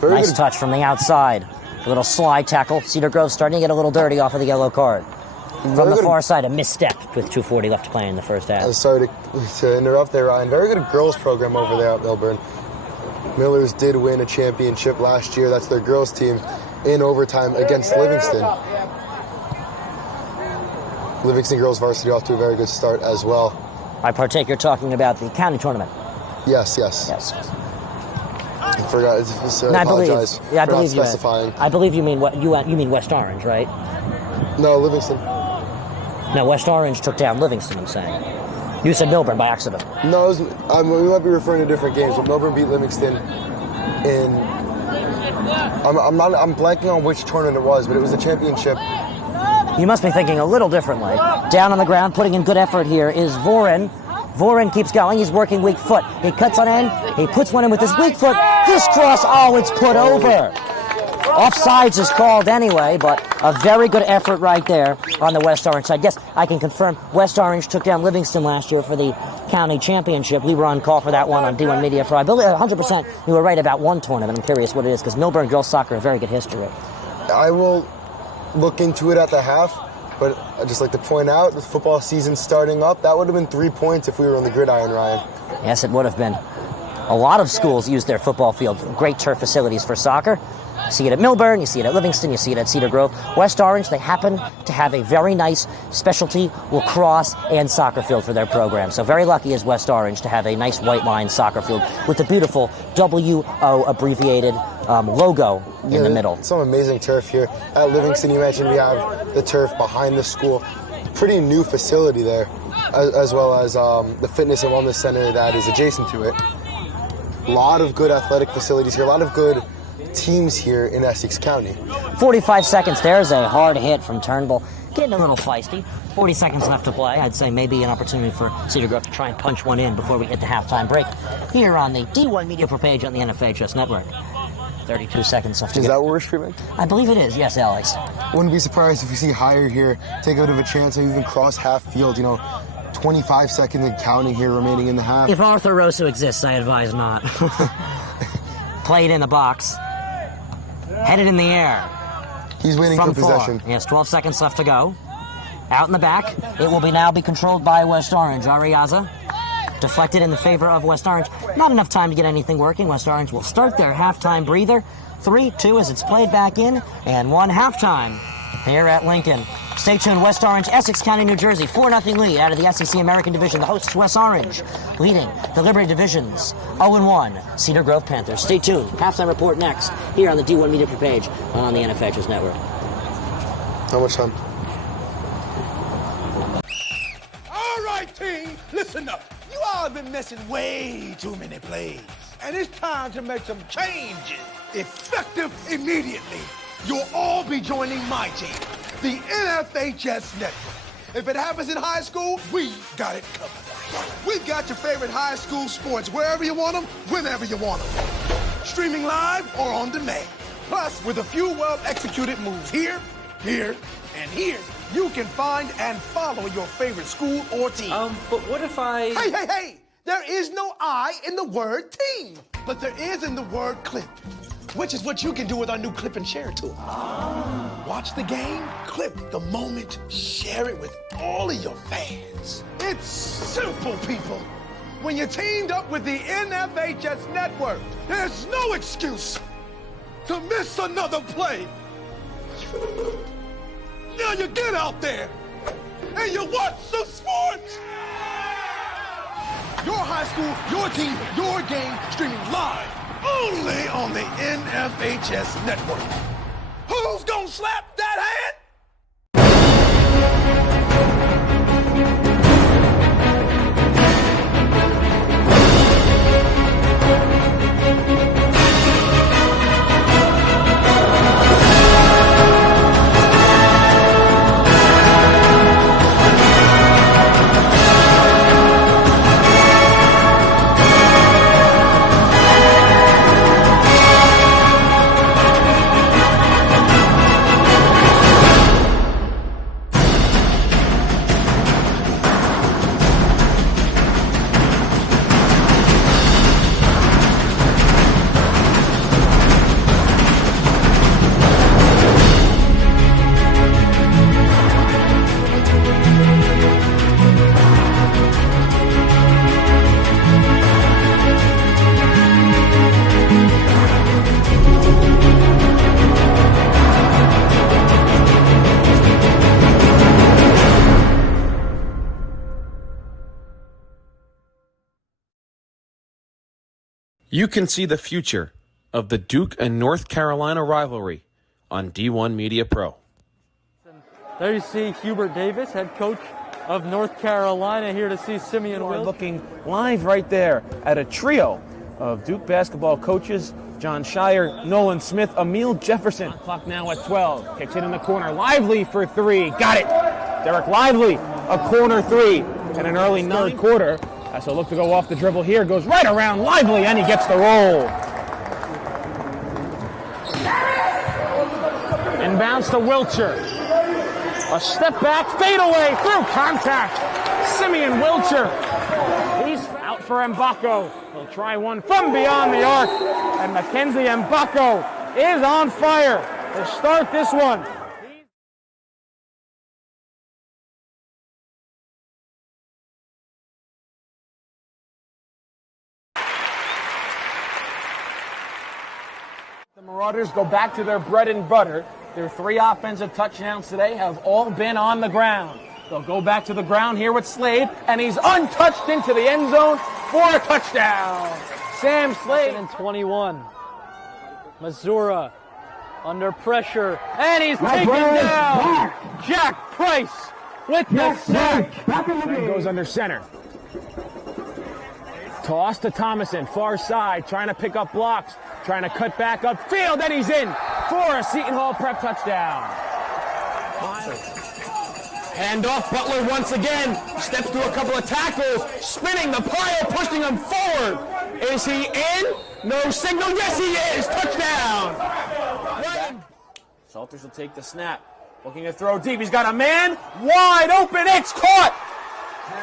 Very nice good touch from the outside. A little slide tackle. Cedar Grove starting to get a little dirty off of the yellow card. From the far side, a misstep with 2:40 left to play in the first half. Sorry to interrupt there, Ryan. Very good girls program over there at Milburn. Millers did win a championship last year. That's their girls team in overtime against Livingston. Livingston girls varsity off to a very good start as well. I partake you're talking about the county tournament. Yes. I forgot. No, I believe. Yeah, I believe you. Specifying. I believe you mean what you mean West Orange, right? No, Livingston. No, West Orange took down Livingston. I'm saying. You said Milburn by accident. No, we might be referring to different games. But Milburn beat Livingston in. I'm blanking on which tournament it was, but it was a championship. You must be thinking a little differently. Down on the ground, putting in good effort here is Voren. Voren keeps going. He's working weak foot. He cuts on in. He puts one in with his weak foot. This cross, it's put over. Offsides is called anyway, but a very good effort right there on the West Orange side. Yes, I can confirm West Orange took down Livingston last year for the county championship. We were on call for that one on D1 Media Pro. I believe 100% you were right about one tournament. I'm curious what it is, because Milburn girls soccer, a very good history. I will look into it at the half. But I'd just like to point out, the football season starting up, that would have been 3 points if we were on the gridiron, Ryan. Yes, it would have been. A lot of schools use their football field. Great turf facilities for soccer. You see it at Milburn, you see it at Livingston, you see it at Cedar Grove. West Orange, they happen to have a very nice specialty lacrosse and soccer field for their program. So very lucky is West Orange to have a nice white line soccer field with the beautiful WO abbreviated logo in the middle. Some amazing turf here. At Livingston, you mentioned we have the turf behind the school. Pretty new facility there, as well as the fitness and wellness center that is adjacent to it. A lot of good athletic facilities here, a lot of good teams here in Essex County. 45 seconds. There's a hard hit from Turnbull. Getting a little feisty. 40 seconds left to play. I'd say maybe an opportunity for Cedar Grove to try and punch one in before we hit the halftime break here on the D1 Media Pro page on the NFHS Network. 32 seconds left to Is go. that what we're streaming? I believe it is. Yes, Alex. Wouldn't be surprised if we see Heyer here take a bit of a chance and even cross half field. 25 seconds and counting here remaining in the half. If Arthur Rosso exists, I advise not. Played in the box. Headed in the air. He's waiting for possession. Yes, 12 seconds left to go. Out in the back. It will now be controlled by West Orange. Ariaza deflected in the favor of West Orange. Not enough time to get anything working. West Orange will start their halftime breather. 3-2 as it's played back in. And 1 halftime here at Lincoln. Stay tuned. West Orange, Essex County, New Jersey. 4-0 lead out of the SEC American Division. The hosts, West Orange, leading the Liberty Divisions 0-1. Cedar Grove Panthers. Stay tuned. Halftime report next here on the D1 Media page on the NFH's network. How much time? All right, team, listen up. You all have been missing way too many plays. And it's time to make some changes. Effective immediately. You'll all be joining my team, the NFHS Network. If it happens in high school, we got it covered. We've got your favorite high school sports wherever you want them, whenever you want them. Streaming live or on demand. Plus, with a few well-executed moves here, here, and here, you can find and follow your favorite school or team. But what if I... Hey! There is no I in the word team, but there is in the word clip, which is what you can do with our new clip and share tool. Watch the game, clip the moment, share it with all of your fans. It's simple, people. When you're teamed up with the NFHS Network, there's no excuse to miss another play. Now you get out there and you watch some sports. Your high school, your team, your game, streaming live only on the NFHS Network. Who's gonna slap that hand? You can see the future of the Duke and North Carolina rivalry on D1 Media Pro. There you see Hubert Davis, head coach of North Carolina, here to see Simeon Will. Looking live right there at a trio of Duke basketball coaches, John Shire, Nolan Smith, Emil Jefferson. Clock now at 12. Kicks it in the corner. Lively for three. Got it. Derek Lively, a corner three in an early third quarter. Has a look to go off the dribble here. Goes right around Lively, and he gets the roll. Inbounds to Wilcher. A step back, fadeaway through contact. Simeon Wilcher. He's out for Mbako. He'll try one from beyond the arc. And Mackenzie Mbako is on fire to start this one. The Marauders go back to their bread and butter. Their 3 offensive touchdowns today have all been on the ground. They'll go back to the ground here with Slade, and he's untouched into the end zone for a touchdown. Sam Slade. 21. Missouri under pressure, and he's taken down. Jack Price with the sack. And goes under center. Toss to Thomason, far side, trying to pick up blocks, trying to cut back upfield, and he's in for a Seton Hall prep touchdown. Hand off, Butler once again, steps through a couple of tackles, spinning the pile, pushing him forward. Is he in? No signal, yes he is, touchdown. Salters will take the snap, looking to throw deep, he's got a man, wide open, it's caught.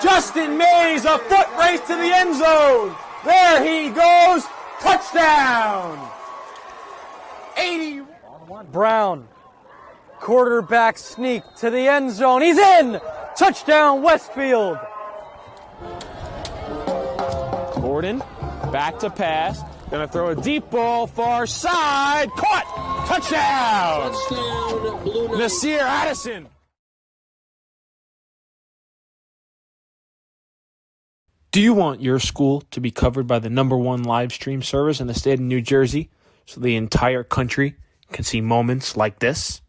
Justin Mays, a foot race to the end zone. There he goes, touchdown. 80. Brown, quarterback sneak to the end zone. He's in. Touchdown, Westfield. Gordon, back to pass. Gonna throw a deep ball, far side. Caught. Touchdown. Nasir Addison. Do you want your school to be covered by the #1 live stream service in the state of New Jersey so the entire country can see moments like this?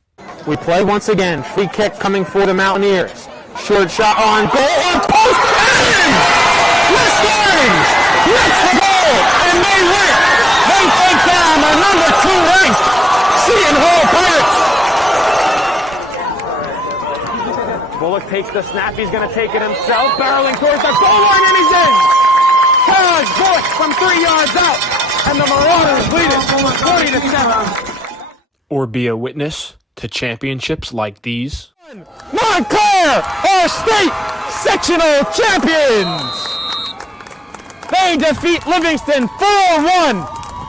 We play once again. Free kick coming for the Mountaineers. Short shot on goal. On post. West Orange gets the goal, and they win. They take down the #2 ranked Seton Hall Pirates. Bullock takes the snap. He's going to take it himself. Barreling towards the goal line, and he's in. Taj Bullock from 3 yards out, and the Marauders lead it 20-7. Or be a witness to championships like these? Montclair are state sectional champions. They defeat Livingston 4-1,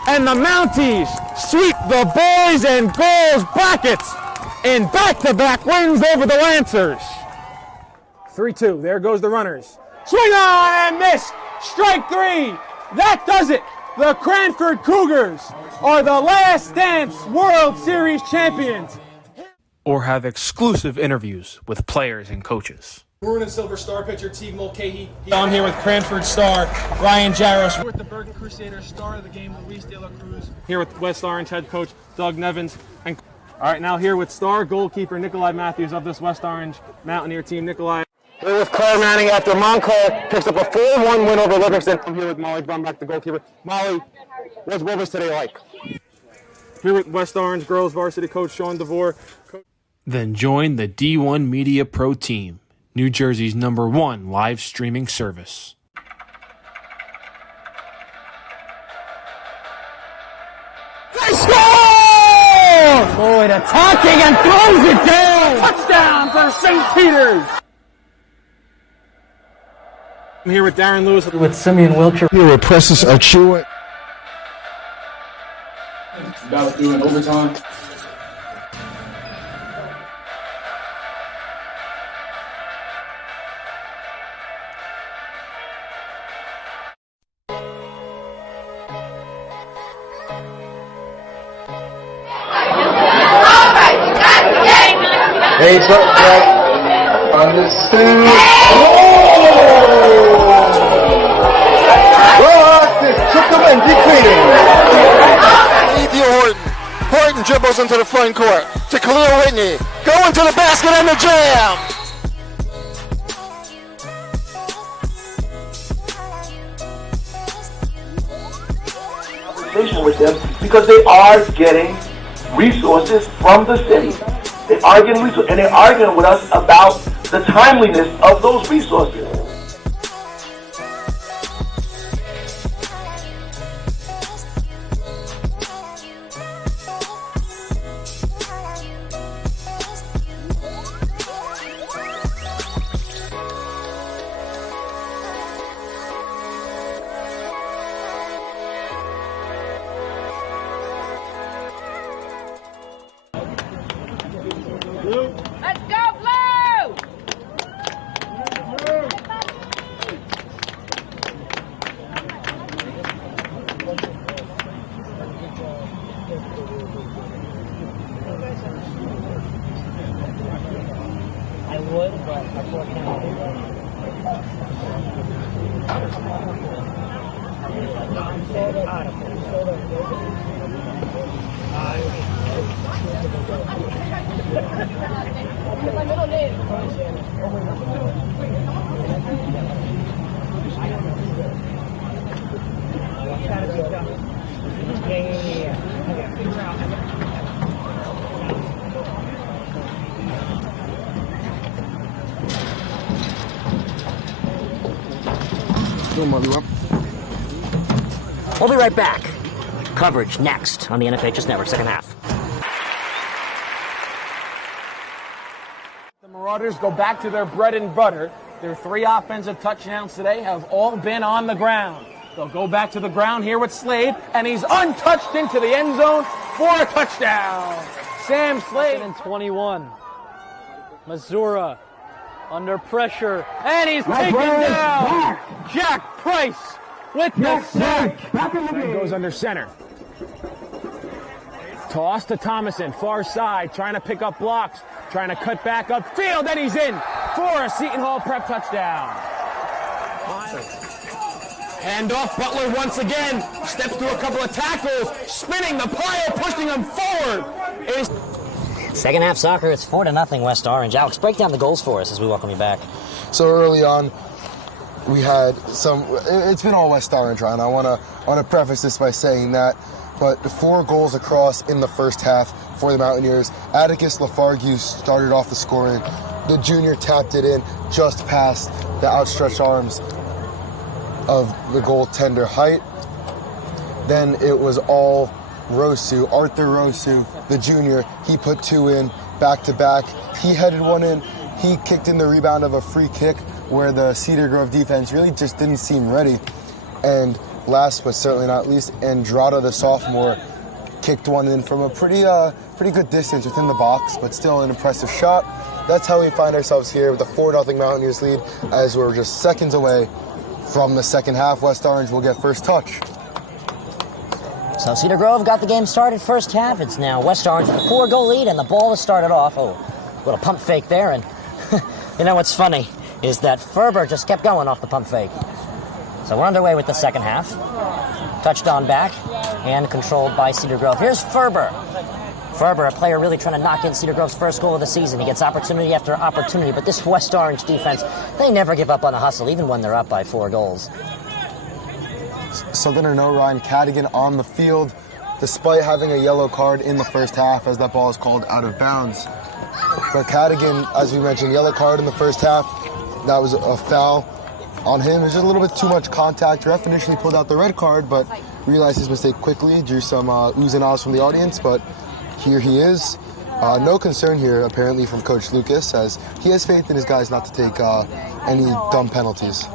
and the Mounties sweep the boys and girls brackets in back-to-back wins over the Lancers. 3-2. There goes the runners. Swing on and miss. Strike 3. That does it. The Cranford Cougars are the Last Dance World Series champions. Or have exclusive interviews with players and coaches. Maroon and Silver Star pitcher Teague Mulcahy. I'm here with Cranford star Ryan Jaros. We're with the Bergen Crusaders star of the game, Luis De La Cruz. Here with West Orange head coach Doug Nevins. And all right, now here with star goalkeeper Nikolai Matthews of this West Orange Mountaineer team. Nikolai. Here with Claire Manning after Montclair picks up a 4-1 win over Livingston. I'm here with Molly Brumback, the goalkeeper. Molly, what's Rivers today like? Here with West Orange girls varsity coach Sean DeVore. Then join the D1 Media Pro team, New Jersey's #1 live streaming service. They score! Boyd attacking and throws it down! Touchdown for St. Peter's! I'm here with Darren Lewis. With Simeon Wilcher. Here with Precious Achua. About doing overtime. Hey, Jack. Understood. Horton dribbles into the front court to Khalil Whitney. Go into the basket and the jam. Conversation with them because they are getting resources from the city. They are getting resources, and they're arguing with us about the timeliness of those resources. Let's go, Blue! I would, but I'm working out. My middle name. We'll be right back. Coverage next on the NFHS Network, second half. The Marauders go back to their bread and butter. Their 3 offensive touchdowns today have all been on the ground. They'll go back to the ground here with Slade, and he's untouched into the end zone for a touchdown. Sam Slade. 21. Missouri under pressure, and he's taken down. Jack Price with the sack. Goes under center. Toss to Thomason, far side, trying to pick up blocks, trying to cut back upfield, and he's in for a Seton Hall Prep touchdown. Handoff, Butler once again steps through a couple of tackles, spinning the pile, pushing him forward. Second half soccer, it's 4-0 West Orange. Alex, break down the goals for us as we welcome you back. So early on, we had it's been all West Orange, Ryan. I want to preface this by saying that, but 4 goals across in the first half for the Mountaineers. Atticus Lafargue started off the scoring. The junior tapped it in just past the outstretched arms of the goaltender Height. Then it was all Rosu, Arthur Rosu, the junior. He put 2 in back to back. He headed one in. He kicked in the rebound of a free kick where the Cedar Grove defense really just didn't seem ready. And last but certainly not least, Andrada, the sophomore, kicked one in from a pretty good distance within the box, but still an impressive shot. That's how we find ourselves here with a 4-0 Mountaineers lead as we're just seconds away from the second half. West Orange will get first touch. So Cedar Grove got the game started first half. It's now West Orange with a 4-goal lead, and the ball has started off. Oh, little pump fake there, and you know what's funny is that Ferber just kept going off the pump fake. So we're underway with the second half. Touched on back and controlled by Cedar Grove. Here's Ferber. Ferber, a player really trying to knock in Cedar Grove's first goal of the season. He gets opportunity after opportunity, but this West Orange defense, they never give up on the hustle, even when they're up by 4 goals. Something or no, Ryan, Cadigan on the field, despite having a yellow card in the first half as that ball is called out of bounds. But Cadigan, as we mentioned, yellow card in the first half. That was a foul on him. There's just a little bit too much contact. Ref initially pulled out the red card, but realized his mistake quickly, drew some oohs and ahs from the audience, but here he is. No concern here, apparently, from Coach Lucas, as he has faith in his guys not to take any dumb penalties.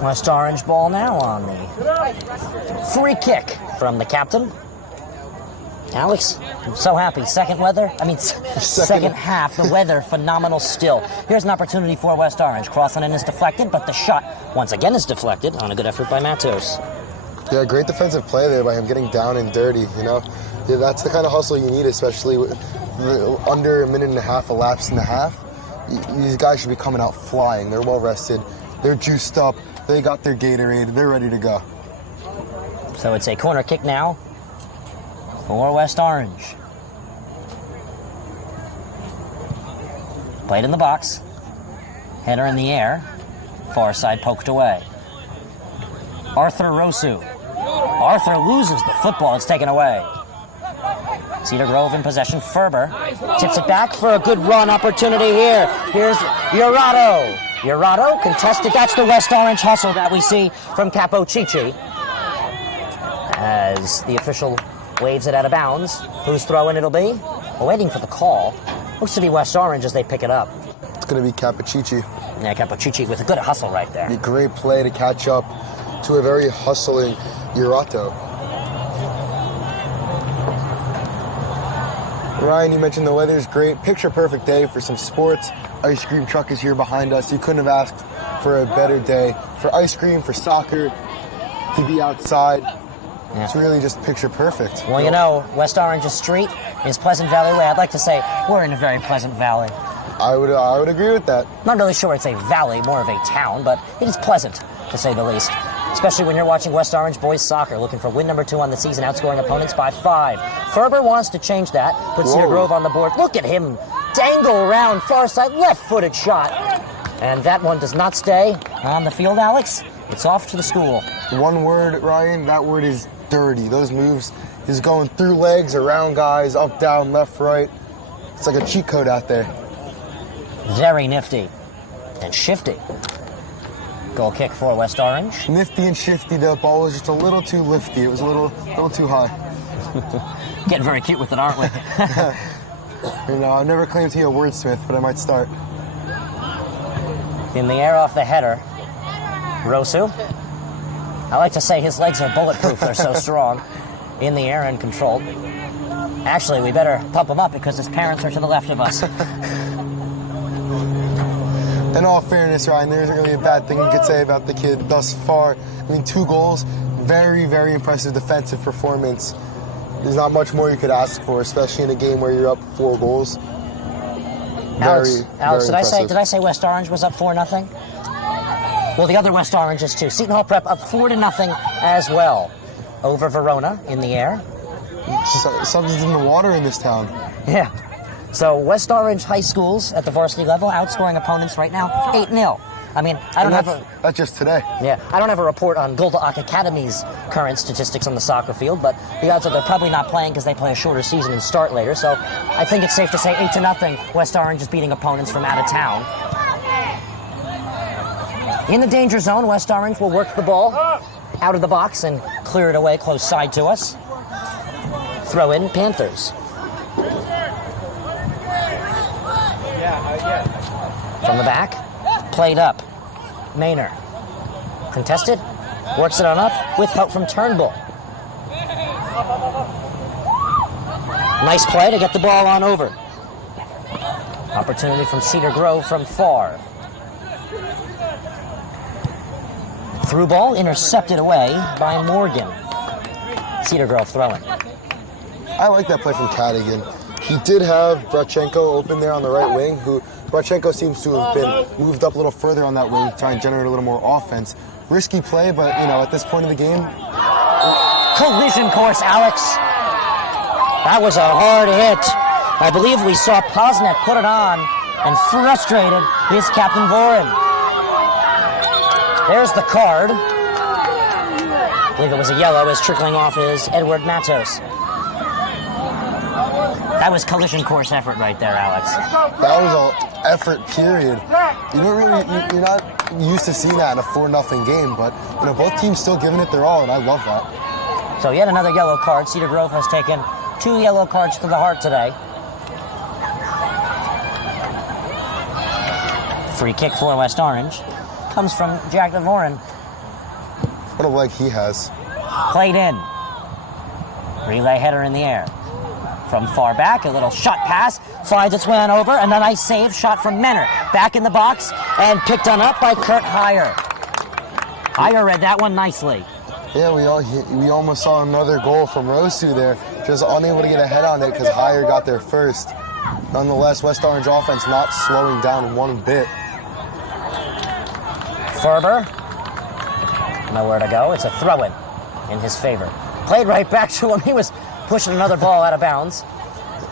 West Orange ball now on the free kick from the captain. Alex, I'm so happy. Second half, the weather phenomenal still. Here's an opportunity for West Orange. Crossing in is deflected, but the shot once again is deflected on a good effort by Matos. Yeah, great defensive play there by him, getting down and dirty, you know. Yeah, that's the kind of hustle you need, especially with under 1.5 minutes elapsed in the half. These guys should be coming out flying. They're well rested. They're juiced up. They got their Gatorade. They're ready to go. So it's a corner kick now for West Orange. Played in the box. Header in the air. Far side poked away. Arthur Rosu. Arthur loses the football. It's taken away. Cedar Grove in possession. Ferber tips it back for a good run opportunity here. Here's Urato. Urato contested. That's the West Orange hustle that we see from Capo Chichi. As the official waves it out of bounds. Whose throw in it'll be? We're waiting for the call. Looks to be West Orange as they pick it up. It's going to be Capacici. Yeah, Capacici with a good hustle right there. A great play to catch up to a very hustling Urato. Ryan, you mentioned the weather's great. Picture perfect day for some sports. Ice cream truck is here behind us. You couldn't have asked for a better day for ice cream, for soccer, to be outside. Yeah. It's really just picture perfect. Well, you know, West Orange's street is Pleasant Valley Way. I'd like to say we're in a very pleasant valley. I would agree with that. Not really sure it's a valley, more of a town, but it is pleasant, to say the least. Especially when you're watching West Orange boys soccer, looking for win number 2 on the season, outscoring opponents by 5. Ferber wants to change that, put Cedar Grove on the board. Look at him dangle around far side, left-footed shot. And that one does not stay on the field, Alex. It's off to the school. One word, Ryan, that word is dirty. Those moves, he's going through legs, around guys, up, down, left, right. It's like a cheat code out there. Very nifty and shifty. Goal kick for West Orange. Nifty and shifty, the ball was just a little too lifty. It was a little too high. Getting very cute with it, aren't we? You know, I've never claimed to be a wordsmith, but I might start. In the air off the header, Rosu. I like to say his legs are bulletproof. They're so strong. In the air and controlled. Actually, we better pump him up because his parents are to the left of us. In all fairness, Ryan, there isn't really a bad thing you could say about the kid thus far. I mean, 2 goals, very, very impressive defensive performance. There's not much more you could ask for, especially in a game where you're up 4 goals. Alex, did I say West Orange was up 4-0? Well, the other West Orange is too. Seton Hall Prep up 4-0 as well over Verona in the air. Something's in the water in this town. Yeah. So West Orange high schools at the varsity level outscoring opponents right now 8-0. I mean, that's just today. Yeah, I don't have a report on Golda Ak Academy's current statistics on the soccer field, but the odds are they're probably not playing because they play a shorter season and start later. So I think it's safe to say 8-0. West Orange is beating opponents from out of town. In the danger zone, West Orange will work the ball out of the box and clear it away close side to us. Throw in Panthers. From the back. Played up. Maynor. Contested. Works it on up with help from Turnbull. Nice play to get the ball on over. Opportunity from Cedar Grove from far. Through ball intercepted away by Morgan. Cedar Grove throwing. I like that play from Cadigan. He did have Brachenko open there on the right wing, who Brachenko seems to have been moved up a little further on that wing, trying to generate a little more offense. Risky play, but, at this point in the game... Collision course, Alex. That was a hard hit. I believe we saw Posnet put it on and frustrated his Captain Voren. There's the card. I believe it was a yellow as trickling off is Edward Matos. That was collision course effort right there, Alex. That was an effort, period. You're not used to seeing that in a 4-0 game, but both teams still giving it their all, and I love that. So yet another yellow card. Cedar Grove has taken 2 yellow cards to the heart today. Free kick for West Orange comes from Jack Devoren. What a leg he has. Played in. Relay header in the air. From far back, a little shot pass, finds its way on over, and a nice save shot from Menor. Back in the box, and picked on up by Kurt Heyer. Heyer read that one nicely. Yeah, we almost saw another goal from Rosu there, just unable to get a head on it because Heyer got there first. Nonetheless, West Orange offense not slowing down one bit. Ferber, nowhere to go. It's a throw-in in his favor. Played right back to him. He was pushing another ball out of bounds.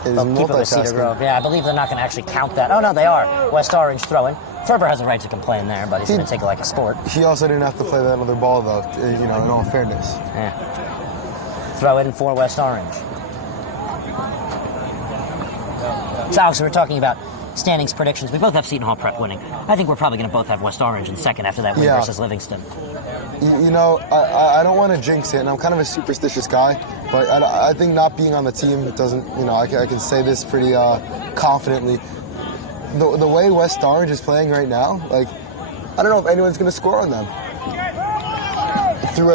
They'll keep it with Cedar Grove. Yeah, I believe they're not going to actually count that. Oh, no, they are. West Orange throwing. Ferber has a right to complain there, but he's going to take it like a sport. He also didn't have to play that other ball, though, in all fairness. Yeah. Throw in for West Orange. So, Alex, we're talking about standings predictions. We both have Seton Hall Prep winning. I think we're probably going to both have West Orange in second after that win versus Livingston. I don't want to jinx it, and I'm kind of a superstitious guy, but I think not being on the team doesn't, I can say this pretty confidently. The way West Orange is playing right now, I don't know if anyone's going to score on them. Through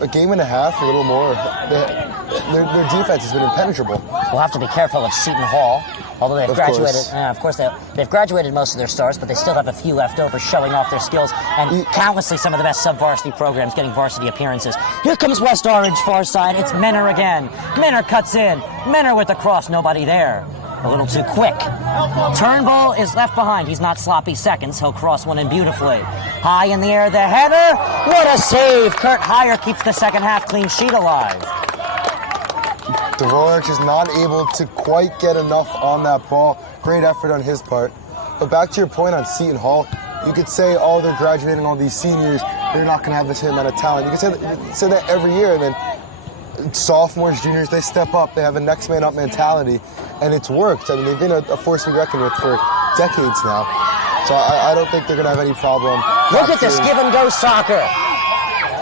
a game and a half, a little more, their defense has been impenetrable. We'll have to be careful of Seton Hall, although they've graduated. Of course, they've graduated most of their stars, but they still have a few left over, showing off their skills, and countlessly some of the best sub-varsity programs getting varsity appearances. Here comes West Orange, far side. It's Menor again. Menor cuts in. Menor with the cross. Nobody there. A little too quick. Turnbull is left behind. He's not sloppy seconds. He'll cross one in beautifully. High in the air, the header. What a save. Kurt Heyer keeps the second half clean sheet alive. Dvorak is not able to quite get enough on that ball. Great effort on his part. But back to your point on Seton Hall, you could say, they're graduating all these seniors. They're not going to have the same amount of talent. You could say that every year, and then sophomores, juniors, they step up. They have a next man up mentality, and it's worked. I mean, they've been a force to be reckoned with for decades now. So I don't think they're going to have any problem. Look at this give-and-go soccer.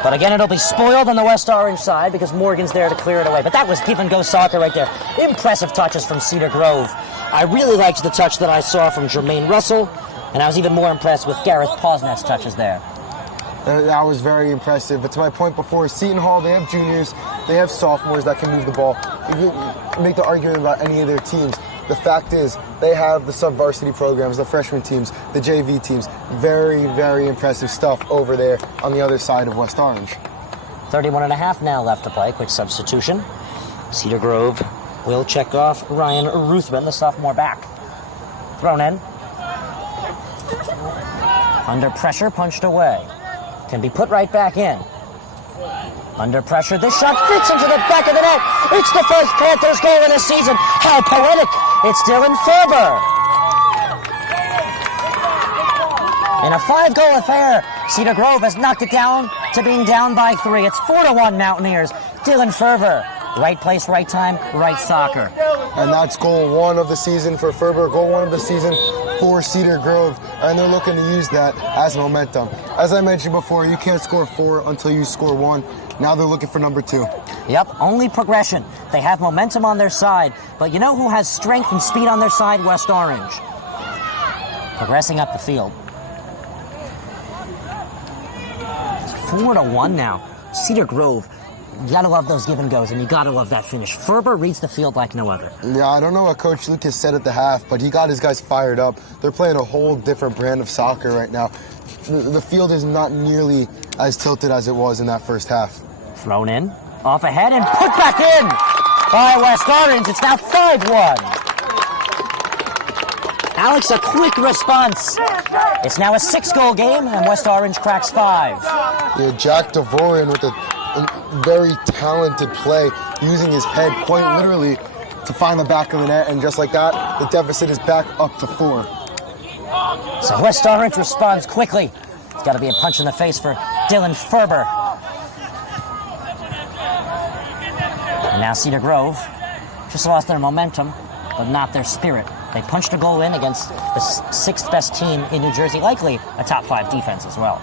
But again, it'll be spoiled on the West Orange side because Morgan's there to clear it away. But that was give-and-go soccer right there. Impressive touches from Cedar Grove. I really liked the touch that I saw from Jermaine Russell, and I was even more impressed with Gareth Posnet's touches there. That was very impressive. But to my point before, Seton Hall, they have juniors, they have sophomores that can move the ball. You make the argument about any of their teams. The fact is, they have the sub-varsity programs, the freshman teams, the JV teams. Very, very impressive stuff over there on the other side of West Orange. 31.5 now left to play. Quick substitution. Cedar Grove will check off Ryan Ruthven, the sophomore back. Thrown in. Under pressure, punched away. can be put right back in. Under pressure, this shot fits into the back of the net. It's the first Panthers goal of the season. How poetic. It's Dylan Ferber. In a 5-goal affair, Cedar Grove has knocked it down to being down by 3. It's 4-1 Mountaineers. Dylan Ferber, right place, right time, right soccer. And that's goal 1 of the season for Ferber, goal 1 of the season for Cedar Grove, and they're looking to use that as momentum. As I mentioned before, you can't score 4 until you score 1. Now they're looking for number 2. Yep, only progression. They have momentum on their side, but you know who has strength and speed on their side? West Orange. Progressing up the field. It's 4-1 now. Cedar Grove. You gotta love those give and goes, and you gotta love that finish. Ferber reads the field like no other. Yeah, I don't know what Coach Lucas said at the half, but he got his guys fired up. They're playing a whole different brand of soccer right now. The field is not nearly as tilted as it was in that first half. Thrown in, off ahead, and put back in by West Orange. It's now 5-1. Alex, a quick response. It's now a 6-goal game, and West Orange cracks 5. Yeah, Jack Devorian with a very talented play, using his head quite literally to find the back of the net, and just like that, the deficit is back up to 4. So West Orange responds quickly. It's got to be a punch in the face for Dylan Ferber. And now Cedar Grove just lost their momentum, but not their spirit. They punched a goal in against the 6th best team in New Jersey, likely a top 5 defense as well.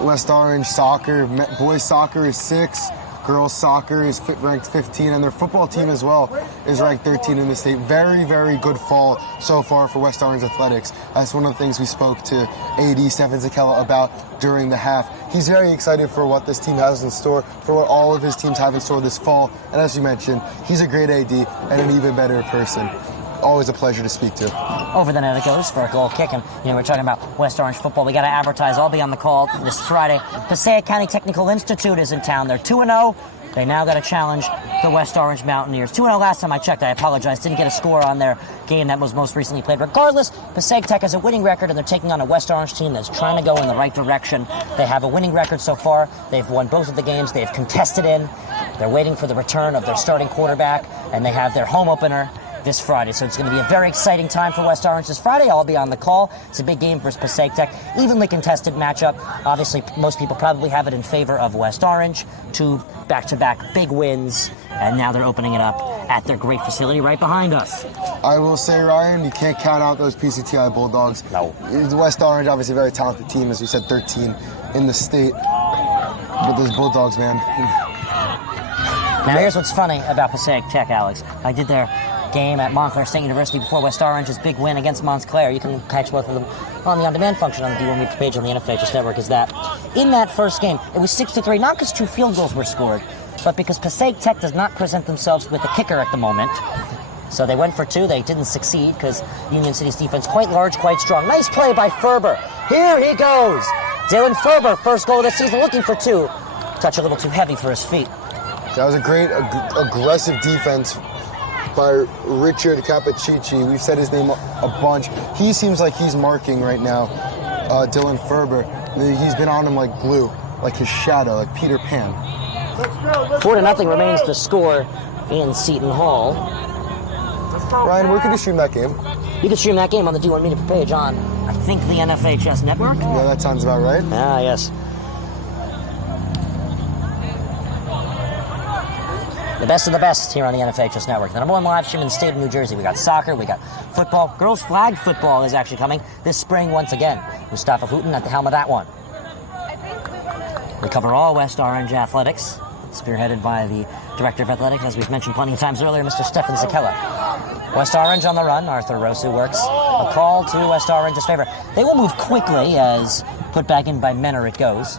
West Orange soccer, boys soccer is 6, girls soccer is ranked 15, and their football team as well is ranked 13 in the state. Very, very good fall so far for West Orange athletics. That's one of the things we spoke to AD Stefan Zakella about during the half. He's very excited for what this team has in store, for what all of his teams have in store this fall. And as you mentioned, he's a great AD and an even better person. Always a pleasure to speak to. Over the net it goes for a goal kick, and we're talking about West Orange football. We got to advertise. I'll be on the call this Friday. Passaic County Technical Institute is in town. They're 2-0. They now got to challenge the West Orange Mountaineers. 2-0 last time I checked. I apologize. Didn't get a score on their game that was most recently played. Regardless, Passaic Tech has a winning record, and they're taking on a West Orange team that's trying to go in the right direction. They have a winning record so far. They've won both of the games. They've contested in. They're waiting for the return of their starting quarterback, and they have their home opener this Friday. So it's going to be a very exciting time for West Orange this Friday. I'll be on the call. It's a big game versus Passaic Tech. Evenly contested matchup. Obviously, most people probably have it in favor of West Orange. 2 back-to-back big wins, and now they're opening it up at their great facility right behind us. I will say, Ryan, you can't count out those PCTI Bulldogs. No. The West Orange, obviously a very talented team, as you said, 13 in the state. But those Bulldogs, man. Now, here's what's funny about Passaic Tech, Alex. I did their game at Montclair State University before West Orange's big win against Montclair. You can catch both of them on the on-demand function on the D1 Media page on the NFHS network. Is that in that first game, it was 6-3, not because 2 field goals were scored, but because Passaic Tech does not present themselves with a kicker at the moment. So they went for 2. They didn't succeed because Union City's defense quite large, quite strong. Nice play by Ferber. Here he goes. Dylan Ferber, first goal of the season, looking for 2. Touch a little too heavy for his feet. That was a great aggressive defense by Richard Cappucci. We've said his name a bunch. He seems like he's marking right now, Dylan Ferber. He's been on him like glue, like his shadow, like Peter Pan. 4-0 remains the score in Seton Hall. Ryan, where can you stream that game? You can stream that game on the D1 Media page on, I think, the NFHS network. Yeah, that sounds about right. Ah, yes. The best of the best here on the NFHS network. The #1 live stream in the state of New Jersey. We got soccer, we got football. Girls flag football is actually coming this spring once again. Mustafa Houghton at the helm of that one. We cover all West Orange athletics, spearheaded by the Director of Athletics, as we've mentioned plenty of times earlier, Mr. Stefan Zakella. West Orange on the run. Arthur Rosu works a call to West Orange's favor. They will move quickly as put back in by Menor it goes.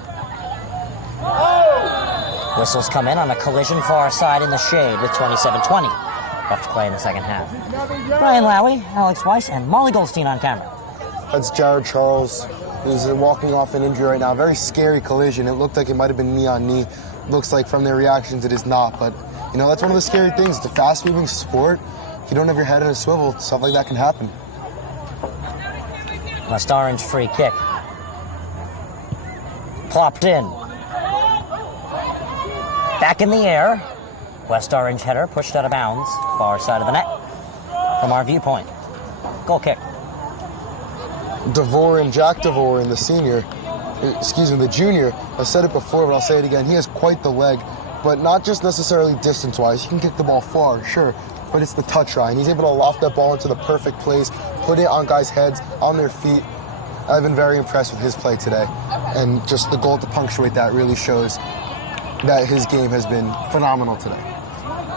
Whistles come in on a collision far side in the shade with 27-20. Left to play in the second half. Brian Lowy, Alex Weiss, and Molly Goldstein on camera. That's Jared Charles, who's walking off an injury right now. Very scary collision. It looked like it might have been knee on knee. Looks like from their reactions it is not, but that's one of the scary things. It's a fast-moving sport. If you don't have your head in a swivel, stuff like that can happen. West Orange free kick. Plopped in. Back in the air. West Orange header pushed out of bounds. Far side of the net. From our viewpoint. Goal kick. Jack Devorin, the junior, I said it before, but I'll say it again. He has quite the leg, but not just necessarily distance-wise. He can kick the ball far, sure, but it's the touch line. He's able to loft that ball into the perfect place, put it on guys' heads, on their feet. I've been very impressed with his play today, and just the goal to punctuate that really shows that his game has been phenomenal today.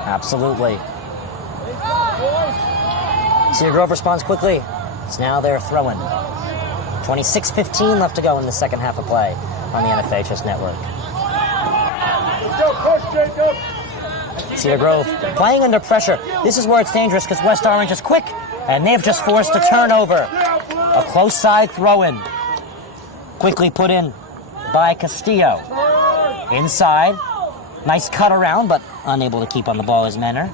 Absolutely. Cedar Grove responds quickly. It's now their throw-in. 26:15 left to go in the second half of play on the NFHS network. Cedar Grove playing under pressure. This is where it's dangerous because West Orange is quick, and they've just forced a turnover. A close side throw-in. Quickly put in by Castillo. Inside. Nice cut around, but unable to keep on the ball as Menor.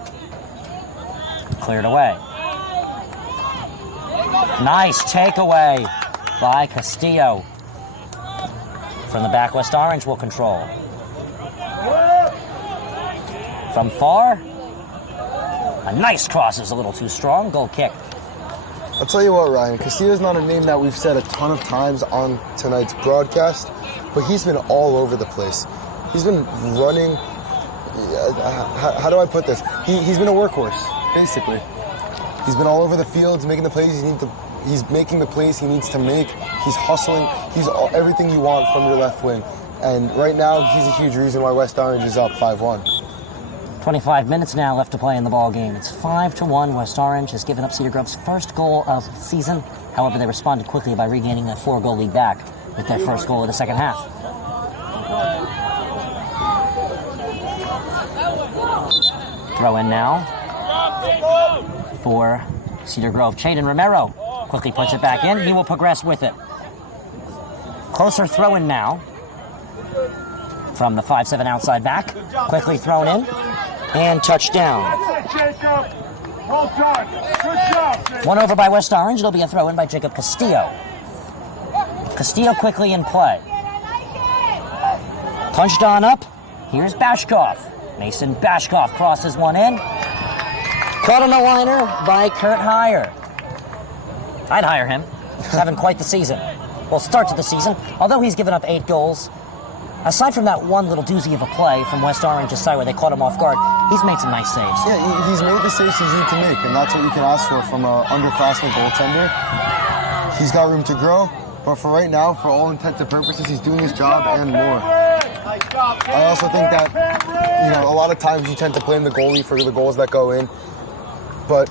Cleared away. Nice takeaway by Castillo. From the back, West Orange will control. From far, a nice cross is a little too strong. Goal kick. I'll tell you what, Ryan, Castillo's not a name that we've said a ton of times on tonight's broadcast, but he's been all over the place. He's been running, how do I put this? He's been a workhorse, basically. He's been all over the field, he's making the plays he's making the plays he needs to make. He's hustling. He's everything you want from your left wing. And right now, he's a huge reason why West Orange is up 5-1. 25 minutes now left to play in the ball game. It's 5-1. West Orange has given up Cedar Grove's first goal of the season. However, they responded quickly by regaining a 4-goal lead back with their first goal of the second half. Throw in now for Cedar Grove. Chaden Romero quickly puts it back in. He will progress with it. Closer throw in now from the 5'7" outside back. Quickly thrown in and touchdown. One over by West Orange. It'll be a throw in by Jacob Castillo. Castillo quickly in play. Punched on up. Here's Bashkov. Mason Bashkov crosses one in. Caught on a liner by Kurt Heyer. I'd hire him. He's having quite the season. Well, start to the season. Although he's given up 8 goals, aside from that one little doozy of a play from West Orange's side where they caught him off guard, he's made some nice saves. Yeah, he's made the saves he's need to make, and that's what you can ask for from an underclassmen goaltender. He's got room to grow, but for right now, for all intents and purposes, he's doing his job and more. I also think that, a lot of times you tend to blame the goalie for the goals that go in, but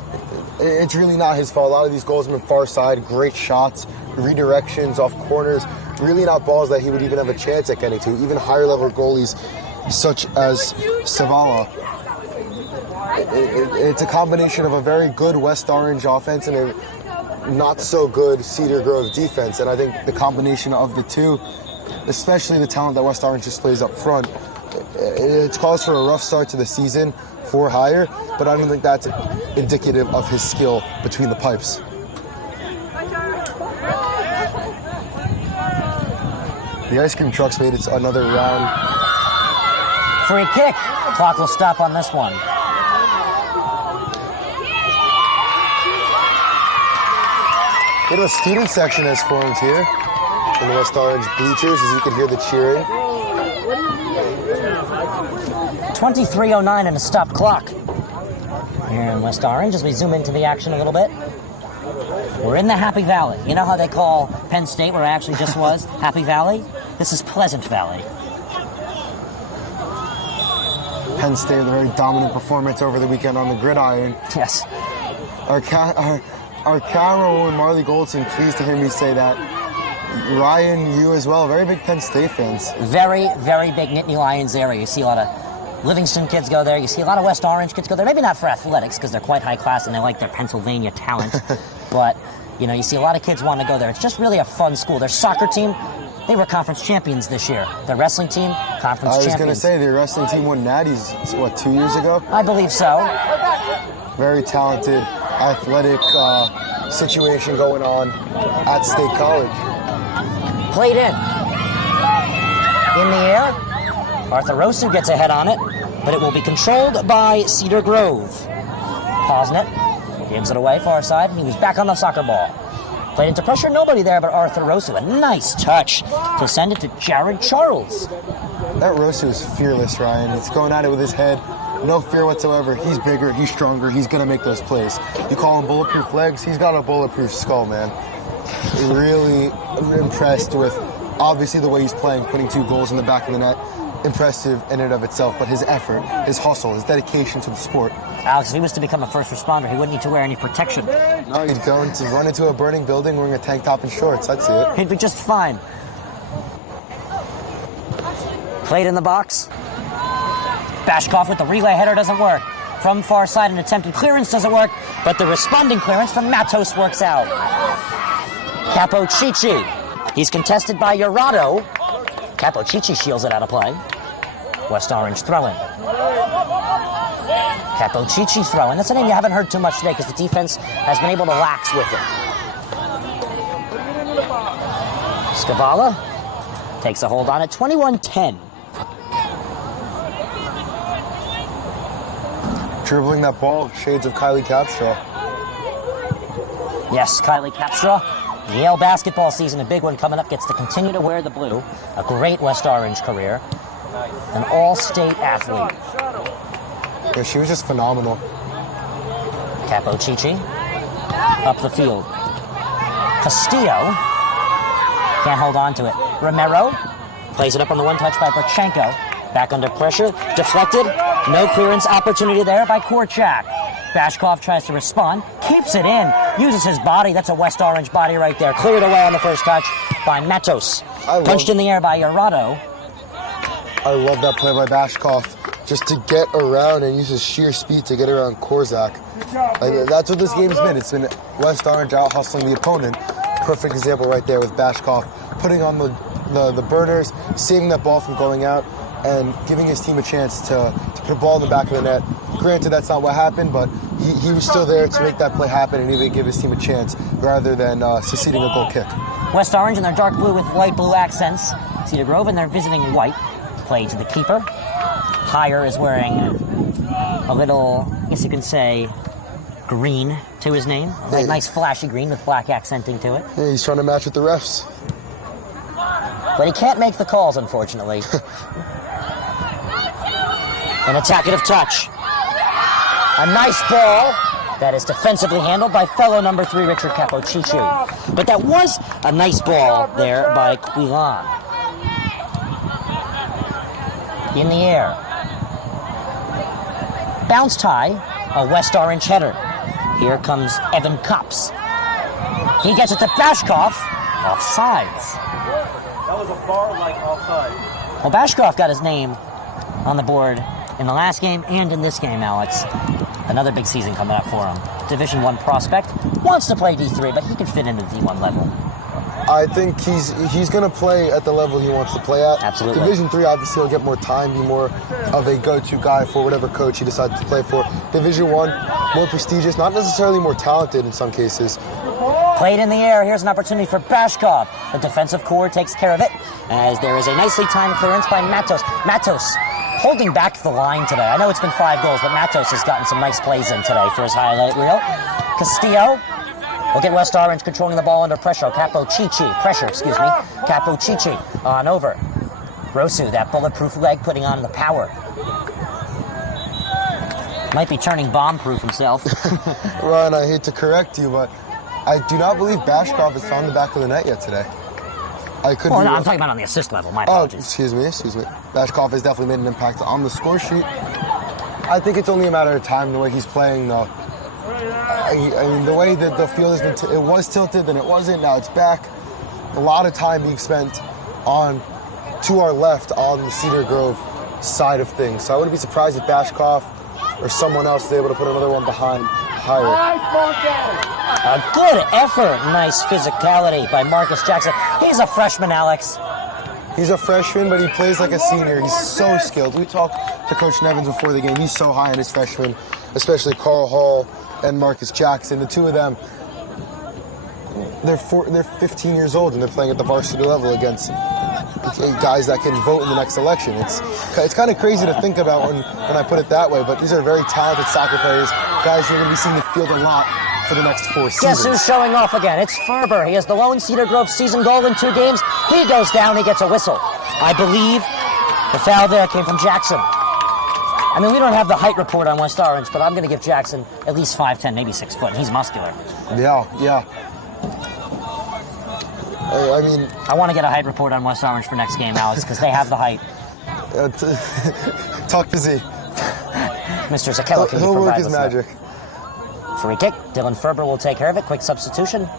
it's really not his fault. A lot of these goals have been far side, great shots, redirections off corners, really not balls that he would even have a chance at getting to. Even higher level goalies such as Savala. It's a combination of a very good West Orange offense and a not so good Cedar Grove defense. And I think the combination of the two, especially the talent that West Orange displays up front, it's caused for a rough start to the season for Heyer, but I don't think that's indicative of his skill between the pipes. The ice cream truck's made it another round. Free kick. Clock will stop on this one. Bit of a student section has formed here in the West Orange bleachers, as you can hear the cheering. 23:09 and a stopped clock here in West Orange as we zoom into the action a little bit. We're in the Happy Valley. You know how they call Penn State, where I actually just was, Happy Valley? This is Pleasant Valley. Penn State with a very dominant performance over the weekend on the gridiron. Yes. Our Carol and Marley Goldson, pleased to hear me say that. Ryan, you as well, very big Penn State fans. Very, very big Nittany Lions area. You see a lot of Livingston kids go there. You see a lot of West Orange kids go there. Maybe not for athletics because they're quite high class and they like their Pennsylvania talent. But, you see a lot of kids want to go there. It's just really a fun school. Their soccer team, they were conference champions this year. Their wrestling team, conference champions. I was going to say, their wrestling team won Natties, 2 years ago? I believe so. Very talented, athletic situation going on at State College. Played in. In the air, Arthur Rosu gets ahead on it, but it will be controlled by Cedar Grove. Posnet gives it away, far side. He was back on the soccer ball. Played into pressure, nobody there but Arthur Rosu. A nice touch to send it to Jared Charles. That Rosu is fearless, Ryan. It's going at it with his head. No fear whatsoever. He's bigger, he's stronger, he's going to make those plays. You call him bulletproof legs, he's got a bulletproof skull, man. Really impressed with, obviously, the way he's playing, putting 2 goals in the back of the net. Impressive in and of itself, but his effort, his hustle, his dedication to the sport. Alex, if he was to become a first responder, he wouldn't need to wear any protection. No, he'd go to run into a burning building wearing a tank top and shorts. I'd see it. He'd be just fine. Played in the box. Bashkov with the relay header doesn't work. From far side, an attempted clearance doesn't work, but the responding clearance from Matos works out. Capocici. He's contested by Urado. Capocici shields it out of play. West Orange throw-in. Capocici throw-in. That's a name you haven't heard too much today because the defense has been able to lax with it. Scavala takes a hold on it. 21-10. Dribbling that ball, shades of Kylie Capstraw. Yes, Kylie Capstraw. Yale basketball season, a big one coming up, gets to continue to wear the blue. A great West Orange career. An all-state athlete. Yeah, she was just phenomenal. Capocici up the field. Castillo can't hold on to it. Romero plays it up on the one touch by Brachenko. Back under pressure, deflected. No clearance opportunity there by Korchak. Bashkov tries to respond, keeps it in, uses his body. That's a West Orange body right there. Cleared away on the first touch by Matos. Punched in the air by Urado. I love that play by Bashkov. Just to get around and use his sheer speed to get around Korczak. Like, that's what this game's been. It's been West Orange out hustling the opponent. Perfect example right there with Bashkov putting on the burners, saving that ball from going out, and giving his team a chance to put a ball in the back of the net. Granted, that's not what happened, but he was still there to make that play happen and even give his team a chance rather than succeeding a goal kick. West Orange in their dark blue with light blue accents. Cedar Grove in their visiting white. Play to the keeper. Higher is wearing a little, I guess you can say, green to his name. Hey. Nice flashy green with black accenting to it. Yeah, he's trying to match with the refs. But he can't make the calls, unfortunately. An attackative touch. A nice ball that is defensively handled by fellow number 3 Richard Capocici. But that was a nice ball there by Quillan. In the air. Bounced high, a West Orange header. Here comes Evan Kops. He gets it to Bashkov. Offsides. That was a bar-like offside. Well, Bashkov got his name on the board in the last game and in this game, Alex. Another big season coming up for him. Division I prospect. Wants to play D3, but he can fit into D1 level. I think he's going to play at the level he wants to play at. Absolutely. Division III, obviously, he'll get more time, be more of a go-to guy for whatever coach he decides to play for. Division I, more prestigious, not necessarily more talented in some cases. Played in the air. Here's an opportunity for Bashkov. The defensive core takes care of it, as there is a nicely timed clearance by Matos. Matos holding back the line today. I know it's been 5 goals, but Matos has gotten some nice plays in today for his highlight reel. Castillo will get West Orange controlling the ball under pressure. Capocici on over. Rosu, that bulletproof leg, putting on the power. Might be turning bomb-proof himself. Ryan, I hate to correct you, but I do not believe Bashkov has found the back of the net yet today. I could. Well, no, I'm talking about on the assist level. My apologies. Excuse me. Bashkov has definitely made an impact on the score sheet. I think it's only a matter of time the way he's playing, though. I mean, the way that the field has been, it was tilted, then it wasn't, now it's back. A lot of time being spent to our left on the Cedar Grove side of things. So I wouldn't be surprised if Bashkov or someone else is able to put another one behind higher. A good effort. Nice physicality by Marcus Jackson. He's a freshman, Alex. He's a freshman, but he plays like a senior. He's so skilled. We talked to Coach Nevins before the game. He's so high on his freshmen, especially Carl Hall and Marcus Jackson. The two of them, they're 15 years old, and they're playing at the varsity level against guys that can vote in the next election. It's kind of crazy to think about when I put it that way, but these are very talented soccer players, guys who are going to be seeing the field a lot for the next 4 seasons. Guess who's showing off again? It's Ferber. He has the lone Cedar Grove season goal in 2 games. He goes down, he gets a whistle. I believe the foul there came from Jackson. I mean, we don't have the height report on West Orange, but I'm going to give Jackson at least 5'10", maybe 6 foot. He's muscular. Yeah. I mean, I want to get a height report on West Orange for next game, Alex, because they have the height. Talk to Z. Mr. Zakella, can you He'll work provide his us magic. Free kick. Dylan Ferber will take care of it. Quick substitution.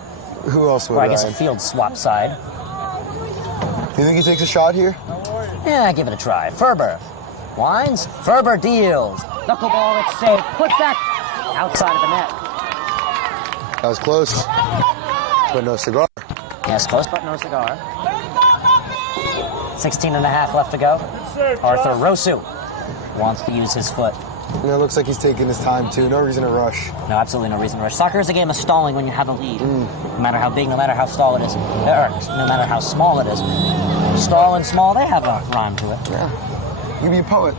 Who else would? Or I guess a field swap side. You think he takes a shot here? Yeah, give it a try. Ferber winds. Ferber deals. Knuckleball, it's safe. Put back outside of the net. That was close, but no cigar. Yes, close, but no cigar. 16 and a half left to go. Arthur Rosu wants to use his foot. It looks like he's taking his time, too. No reason to rush. No, absolutely no reason to rush. Soccer is a game of stalling when you have a lead. No matter how big, no matter how tall it is, or no matter how small it is. Stall and small, they have a rhyme to it. Yeah. You could be a poet.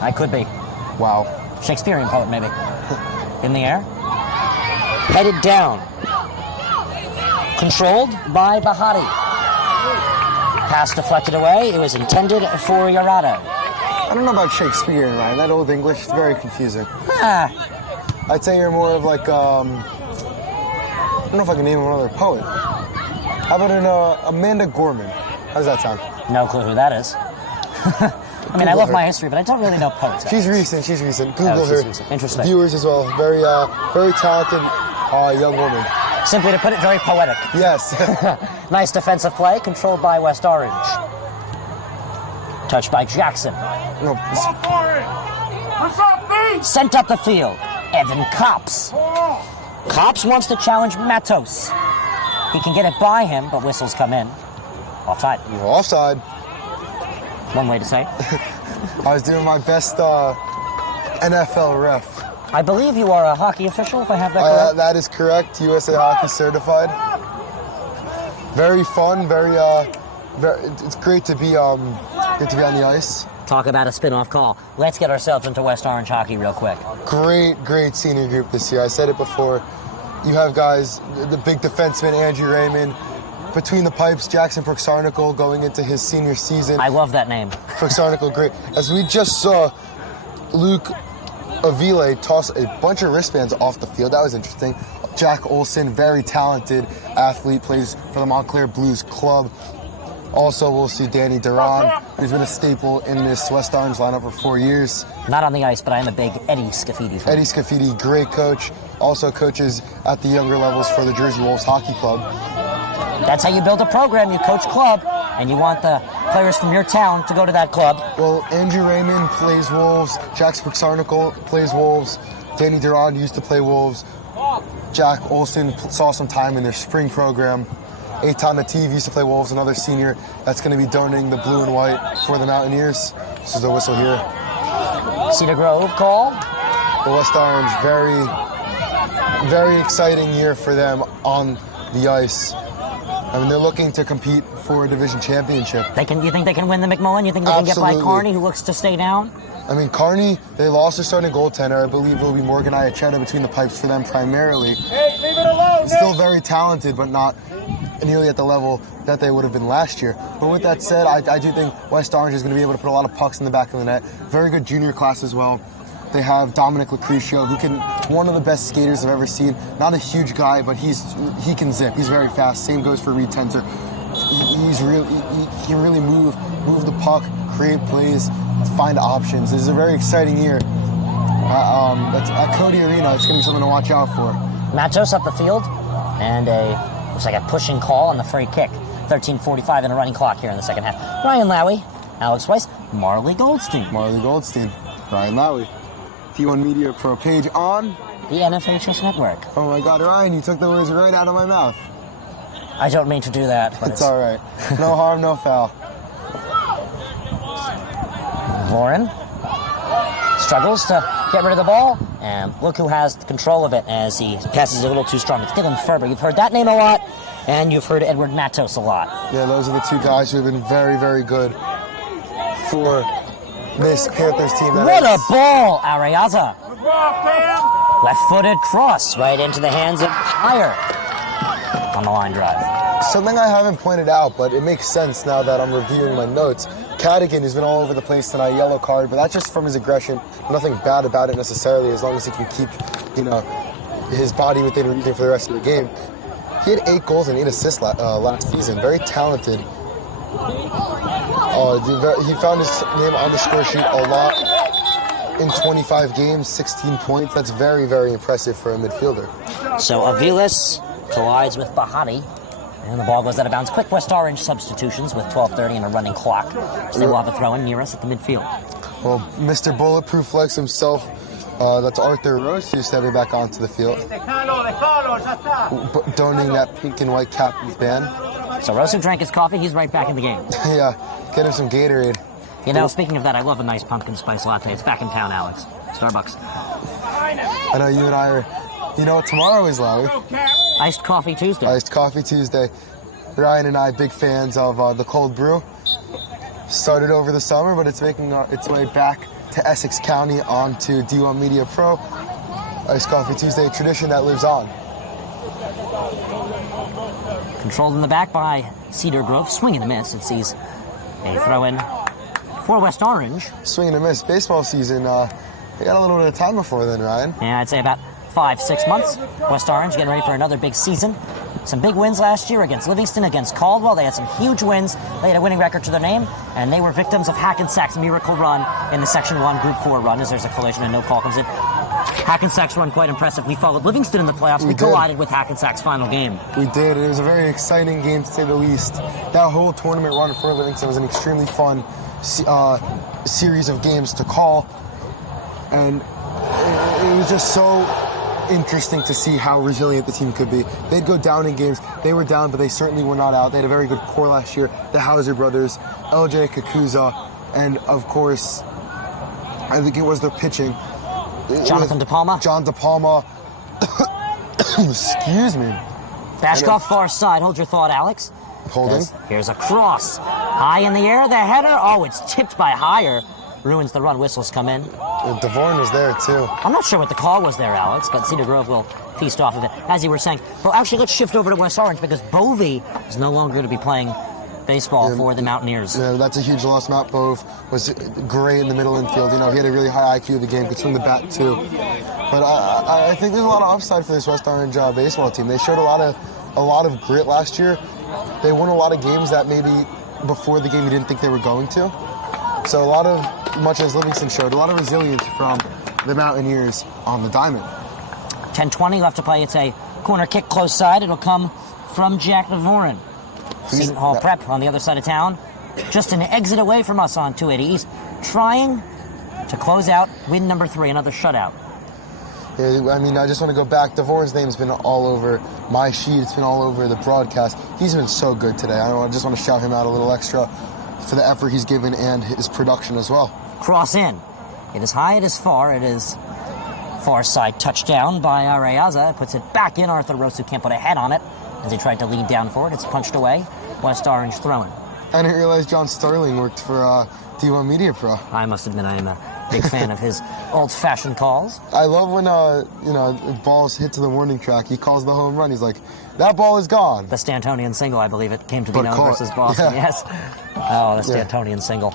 I could be. Wow. Shakespearean poet, maybe. In the air. Headed down. Controlled by Bahati. Pass deflected away. It was intended for Yarada. I don't know about Shakespearean, Ryan. That old English is very confusing. I'd say you're more of like, I don't know if I can name another poet. How about Amanda Gorman? How does that sound? No clue who that is. I mean, I love my history, but I don't really know poets. She's recent. Google her. Recent. Interesting. Viewers as well. Very talented young woman. Simply to put it, very poetic. Yes. Nice defensive play, controlled by West Orange. Touched by Jackson. No. Sent up the field. Evan Copps. Copps wants to challenge Matos. He can get it by him, but whistles come in. Offside. You're offside. One way to say. I was doing my best NFL ref. I believe you are a hockey official, if I have that correct. That is correct. USA Hockey certified. Very fun. Very. It's great to be on the ice. Talk about a spin-off call. Let's get ourselves into West Orange hockey real quick. Great senior group this year. I said it before. You have guys, the big defenseman, Andrew Raymond. Between the pipes, Jackson Proxarnicle going into his senior season. I love that name. Proxarnicle, great. As we just saw, Luke Avile toss a bunch of wristbands off the field. That was interesting. Jack Olson, very talented athlete, plays for the Montclair Blues Club. Also, we'll see Danny Duran, who's been a staple in this West Orange lineup for 4 years. Not on the ice, but I am a big Eddie Scafidi fan. Eddie Scafidi, great coach. Also coaches at the younger levels for the Jersey Wolves Hockey Club. That's how you build a program. You coach club, and you want the players from your town to go to that club. Well, Andrew Raymond plays Wolves. Jack Proxarnicle plays Wolves. Danny Duran used to play Wolves. Jack Olson saw some time in their spring program. Eitan Nativ used to play Wolves, another senior that's going to be donating the blue and white for the Mountaineers. This is the whistle here. Cedar Grove call. The West Orange, very exciting year for them on the ice. I mean, they're looking to compete for a division championship. You think they can win the McMullen? You think they can get by Carney, who looks to stay down? I mean, Carney, they lost their starting goaltender. I believe it will be Morgan Iachetta between the pipes for them primarily. Hey, leave it alone, Still very talented, but not nearly at the level that they would have been last year. But with that said, I do think West Orange is going to be able to put a lot of pucks in the back of the net. Very good junior class as well. They have Dominic Lucretia, one of the best skaters I've ever seen. Not a huge guy, but he can zip. He's very fast. Same goes for Reed Tenter. He can really move the puck, create plays, find options. This is a very exciting year. That's at Cody Arena. It's going to be something to watch out for. Matos up the field, and looks like a pushing call on the free kick. 13:45 in a running clock here in the second half. Ryan Lowy, Alex Weiss, Marley Goldstein. Ryan Lowy. T1 Media Pro page on the NFHS Network. Oh my God, Ryan, you took the words right out of my mouth. I don't mean to do that. But it's all right. No harm, no foul. Lauren struggles to get rid of the ball, and look who has control of it as he passes a little too strong. It's Dylan Ferber. You've heard that name a lot, And you've heard Edward Matos a lot. Yeah, those are the two guys who have been very, very good for this Panthers team. What a ball, Ariaza. Left-footed cross right into the hands of Hire on the line drive. Something I haven't pointed out, but it makes sense now that I'm reviewing my notes. Cadigan has been all over the place tonight, yellow card, but that's just from his aggression. Nothing bad about it necessarily, as long as he can keep, his body within reason for the rest of the game. He had 8 goals and 8 assists last season. Very talented. He found his name on the score sheet a lot. In 25 games, 16 points. That's very, very impressive for a midfielder. So Aviles collides with Bahati, and the ball goes out of bounds. Quick West Orange substitutions with 12:30 and a running clock. So they will have a throw-in near us at the midfield. Well, Mr. Bulletproof Flex himself, that's Arthur Rose, who's stepping back onto the field, donning that pink and white captain's band. So Rose drank his coffee. He's right back in the game. Yeah, get him some Gatorade. Speaking of that, I love a nice pumpkin spice latte. It's back in town, Alex. Starbucks. I know you and I are, what tomorrow is, Larry? Iced Coffee Tuesday. Iced Coffee Tuesday. Ryan and I, big fans of the cold brew. Started over the summer, but it's making its way back to Essex County onto D1 Media Pro. Iced Coffee Tuesday, a tradition that lives on. Controlled in the back by Cedar Grove. Swing and a miss. It sees a throw-in for West Orange. Swing and a miss. Baseball season, they got a little bit of time before then, Ryan. Yeah, I'd say about 5-6 months. West Orange getting ready for another big season. Some big wins last year against Livingston, against Caldwell. They had some huge wins. They had a winning record to their name, and they were victims of Hackensack's miracle run in the Section 1 Group 4 run, as there's a collision and no call comes in. Hackensack's run quite impressive. We followed Livingston in the playoffs. We collided with Hackensack's final game. We did. It was a very exciting game, to say the least. That whole tournament run for Livingston was an extremely fun series of games to call, and it was just so interesting to see how resilient the team could be. They'd go down in games. They were down, but they certainly were not out. They had a very good core last year. The Hauser brothers, LJ Kakuza, and of course, I think it was their pitching. Jonathan De Palma. John De Palma. Excuse me. Bashkov far side. Hold your thought, Alex. Holding. Here's a cross. High in the air, the header. Oh, it's tipped by Hire. Ruins the run. Whistles come in. DeVorn was there, too. I'm not sure what the call was there, Alex, but Cedar Grove will feast off of it. As you were saying, well, actually, let's shift over to West Orange because Bovey is no longer going to be playing baseball for the Mountaineers. Yeah, that's a huge loss. Matt Bove was great in the middle infield. He had a really high IQ of the game, could swing the bat, too. But I think there's a lot of upside for this West Orange baseball team. They showed a lot of grit last year. They won a lot of games that maybe before the game you didn't think they were going to. So much as Livingston showed, a lot of resilience from the Mountaineers on the diamond. 10:20 left to play. It's a corner kick close side. It'll come from Jack Navorin. Seton Hall Prep on the other side of town. Just an exit away from us on 280 East. Trying to close out win number 3, another shutout. Yeah, I just want to go back. Devoren's name's been all over my sheet. It's been all over the broadcast. He's been so good today. I just want to shout him out a little extra for the effort he's given and his production as well. Cross in. It is high, it is far. It is far side touchdown by Areaza. It puts it back in. Arthur Rosu can't put a head on it as he tried to lean down for it. It's punched away. West Orange throwing. I didn't realize John Sterling worked for D1 Media Pro. I must admit I am a big fan of his old-fashioned calls. I love when balls hit to the warning track. He calls the home run. He's like, that ball is gone. The Stantonian single, I believe it came to be known versus Boston. Yeah. Yes. Oh, the Stantonian single.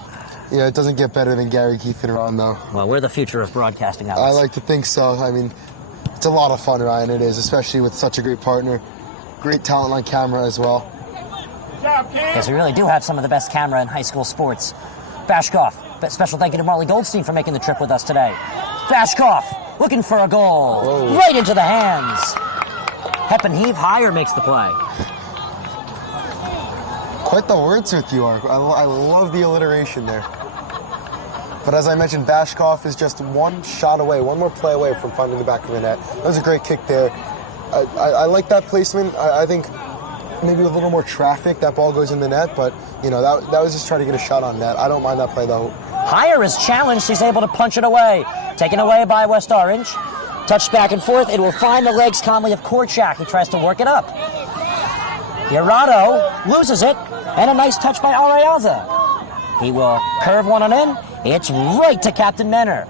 Yeah, it doesn't get better than Gary Keith and Ron, though. Well, we're the future of broadcasting, Alex. I like to think so. It's a lot of fun, Ryan. It is, especially with such a great partner. Great talent on camera as well. Yes, we really do have some of the best camera in high school sports. Bashkov, special thank you to Marley Goldstein for making the trip with us today. Bashkov, looking for a goal. Whoa. Right into the hands. Hep and Heave Higher makes the play. Quite the wordsmith you are. I love the alliteration there. But as I mentioned, Bashkov is just one shot away, one more play away from finding the back of the net. That was a great kick there. I like that placement. I think maybe with a little more traffic, that ball goes in the net, but that was just trying to get a shot on net. I don't mind that play though. Higher is challenged. He's able to punch it away. Taken away by West Orange. Touched back and forth. It will find the legs calmly of Korchak. He tries to work it up. Hirado loses it, and a nice touch by Ariaza. He will curve one on in. It's right to Captain Menor.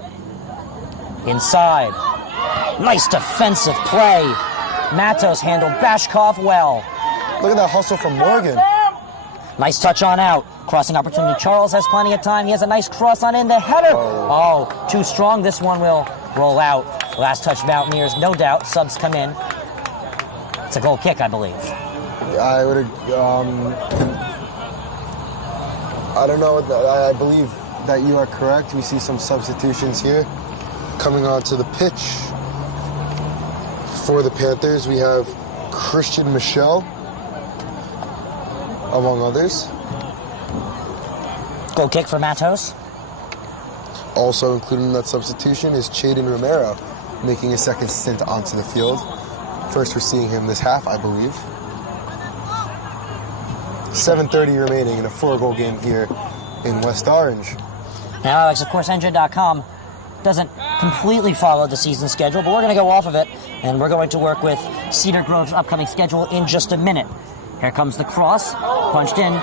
Inside. Nice defensive play. Matos handled Bashkov well. Look at that hustle from Morgan. Nice touch on out. Crossing opportunity. Charles has plenty of time. He has a nice cross on in. The header. Oh, too strong. This one will roll out. Last touch Mountaineers, no doubt. Subs come in. It's a goal kick, I believe. I would. I don't know. I believe that you are correct. We see some substitutions here. Coming onto the pitch for the Panthers, we have Christian Michel, among others. Goal kick for Matos. Also included in that substitution is Chaden Romero, making a second stint onto the field. First we're seeing him this half, I believe. 7:30 remaining in a 4-goal game here in West Orange. Now, Alex, of course, NJ.com doesn't completely follow the season schedule, but we're going to go off of it, and we're going to work with Cedar Grove's upcoming schedule in just a minute. Here comes the cross, punched in.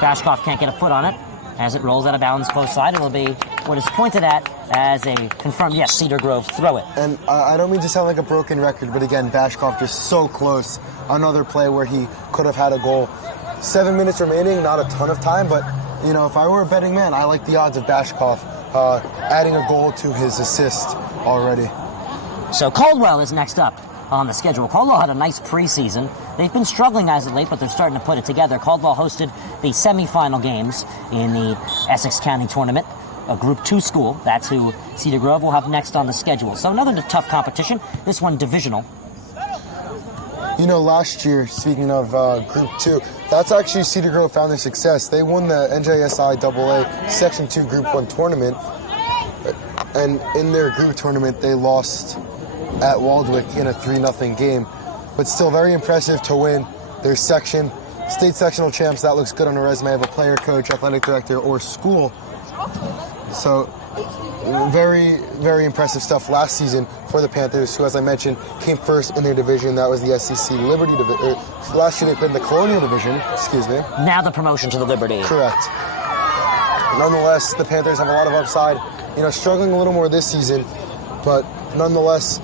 Bashkov can't get a foot on it. As it rolls out of bounds close side, it'll be what is pointed at as a confirmed, yes, Cedar Grove throw it. And I don't mean to sound like a broken record, but again, Bashkov just so close. Another play where he could have had a goal. 7 minutes remaining, not a ton of time, but you know, if I were a betting man, I like the odds of Bashkov adding a goal to his assist already. So Caldwell is next up on the schedule. Caldwell had a nice preseason. They've been struggling as of late, but they're starting to put it together. Caldwell hosted the semifinal games in the Essex County tournament, a Group 2 school. That's who Cedar Grove will have next on the schedule. So another tough competition, this one divisional. You know, last year, speaking of Group 2, that's actually Cedar Grove found their success. They won the NJSI AA Section 2 Group 1 tournament, and in their group tournament, they lost at Waldwick in a 3-0 game. But still very impressive to win their section. State sectional champs, that looks good on a resume of a player, coach, athletic director, or school. So very, very impressive stuff last season for the Panthers, who, as I mentioned, came first in their division. That was the SEC Liberty Division. Last year they played in the Colonial Division, excuse me. Now the promotion to the Liberty. Correct. Nonetheless, the Panthers have a lot of upside. You know, struggling a little more this season, but nonetheless,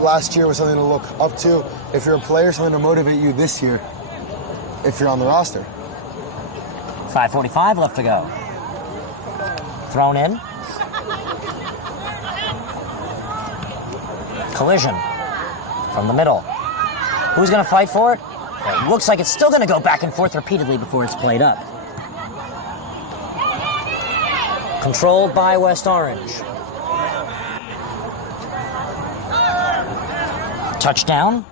last year was something to look up to. If you're a player, something to motivate you this year, if you're on the roster. 5:45 left to go. Thrown in. Collision from the middle. Who's going to fight for it? It looks like it's still going to go back and forth repeatedly before it's played up. Controlled by West Orange. Touchdown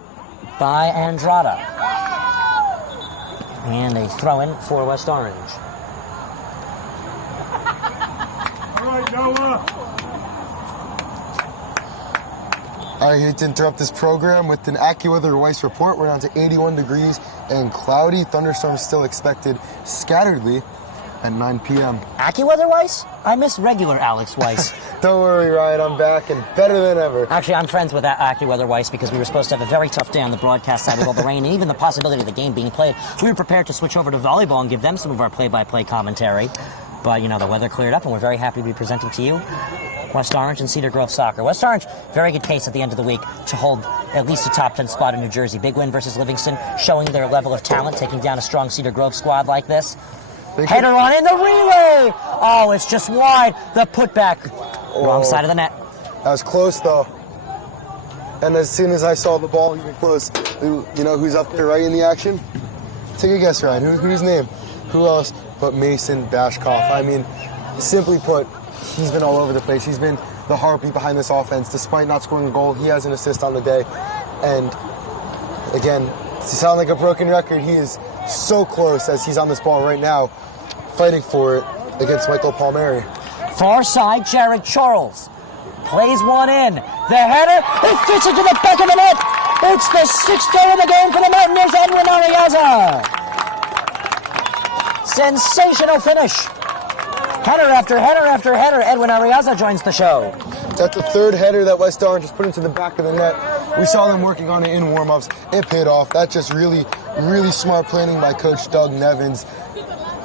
by Andrada. And a throw-in for West Orange. All right, Noah. I hate to interrupt this program with an AccuWeather Weiss report. We're down to 81 degrees and cloudy. Thunderstorms still expected scatteredly at 9 p.m. AccuWeather Weiss? I miss regular Alex Weiss. Don't worry, Ryan. I'm back and better than ever. Actually, I'm friends with AccuWeather Weiss because we were supposed to have a very tough day on the broadcast side with all the rain and even the possibility of the game being played. We were prepared to switch over to volleyball and give them some of our play-by-play commentary. But, you know, the weather cleared up and we're very happy to be presenting to you West Orange and Cedar Grove soccer. West Orange, very good case at the end of the week to hold at least a top 10 spot in New Jersey. Big win versus Livingston, showing their level of talent, taking down a strong Cedar Grove squad like this. Header on in the relay. Oh, it's just wide. The putback. Wrong side of the net. That was close, though. And as soon as I saw the ball even close, you know who's up there right in the action? Take a guess, Ryan. Whose name? Who else but Mason Bashkov? I mean, simply put, he's been all over the place. He's been the heartbeat behind this offense. Despite not scoring a goal, he has an assist on the day. And again, to sound like a broken record, he is so close as he's on this ball right now, fighting for it against Michael Palmieri. Far side, Jared Charles plays one in. The header, it fits into the back of the net. It's the 6th goal of the game for the Mountaineers, Edwin Ariaza. Sensational finish. Header after header after header. Edwin Ariaza joins the show. That's the third header that West Orange has put into the back of the net. We saw them working on it in warm-ups. It paid off. That's just really, really smart planning by Coach Doug Nevins.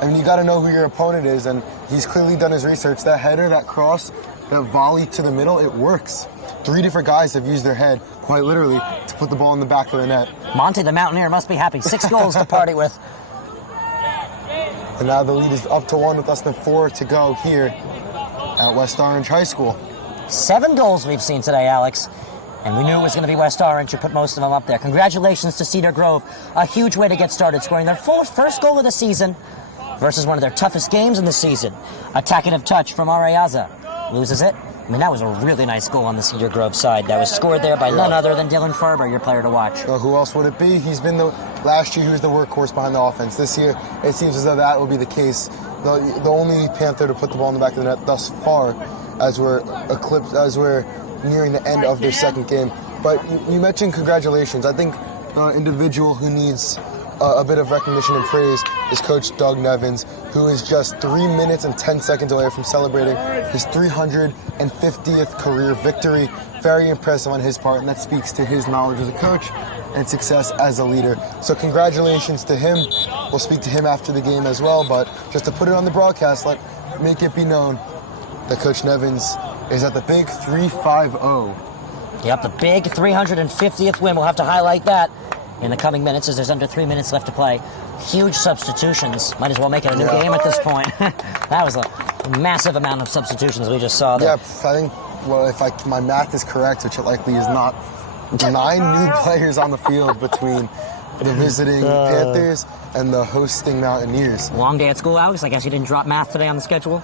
I mean, you got to know who your opponent is, and he's clearly done his research. That header, that cross, that volley to the middle, it works. 3 different guys have used their head, quite literally, to put the ball in the back of the net. Monty, the Mountaineer, must be happy. 6 goals to party with. And now the lead is up to 1 with less than 4 to go here at West Orange High School. 7 goals we've seen today, Alex. And we knew it was going to be West Orange who put most of them up there. Congratulations to Cedar Grove. A huge way to get started, scoring their first goal of the season versus one of their toughest games in the season. Attackative touch from Arayaza. Loses it. I mean, that was a really nice goal on the Cedar Grove side. That was scored there by none other than Dylan Ferber, your player to watch. Well, who else would it be? Last year he was the workhorse behind the offense. This year it seems as though that will be the case. The only Panther to put the ball in the back of the net thus far, as we're nearing the end of their second game. But you mentioned congratulations. I think the individual who needs a bit of recognition and praise is Coach Doug Nevins, who is just 3 minutes and 10 seconds away from celebrating his 350th career victory. Very impressive on his part, and that speaks to his knowledge as a coach and success as a leader. So congratulations to him. We'll speak to him after the game as well, but just to put it on the broadcast, make it be known that Coach Nevins is at the big 3-5-0. Yep, the big 350th win. We'll have to highlight that in the coming minutes as there's under 3 minutes left to play. Huge substitutions. Might as well make it a new game at this point. That was a massive amount of substitutions we just saw there. Yeah, I think, if my math is correct, which it likely is not, 9 new players on the field between the visiting Panthers and the hosting Mountaineers. Long day at school, Alex. I guess you didn't drop math today on the schedule?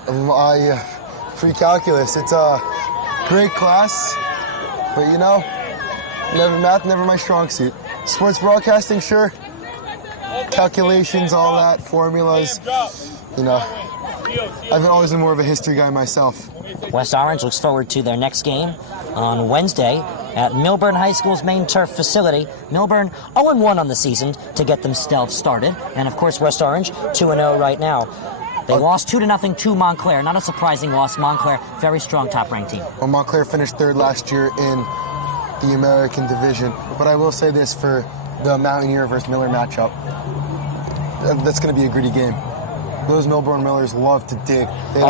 Pre-calculus. It's a great class, but math never my strong suit. Sports broadcasting, sure. Calculations, all that, formulas. I've always been more of a history guy myself. West Orange looks forward to their next game on Wednesday at Milburn High School's main turf facility. Milburn 0-1 on the season to get themselves started. And of course, West Orange 2-0 right now. They lost 2-0 to Montclair. Not a surprising loss. Montclair, very strong top-ranked team. Well, Montclair finished 3rd last year in the American Division. But I will say this for the Mountaineer versus Miller matchup. That's going to be a gritty game. Those Milburn Millers love to dig.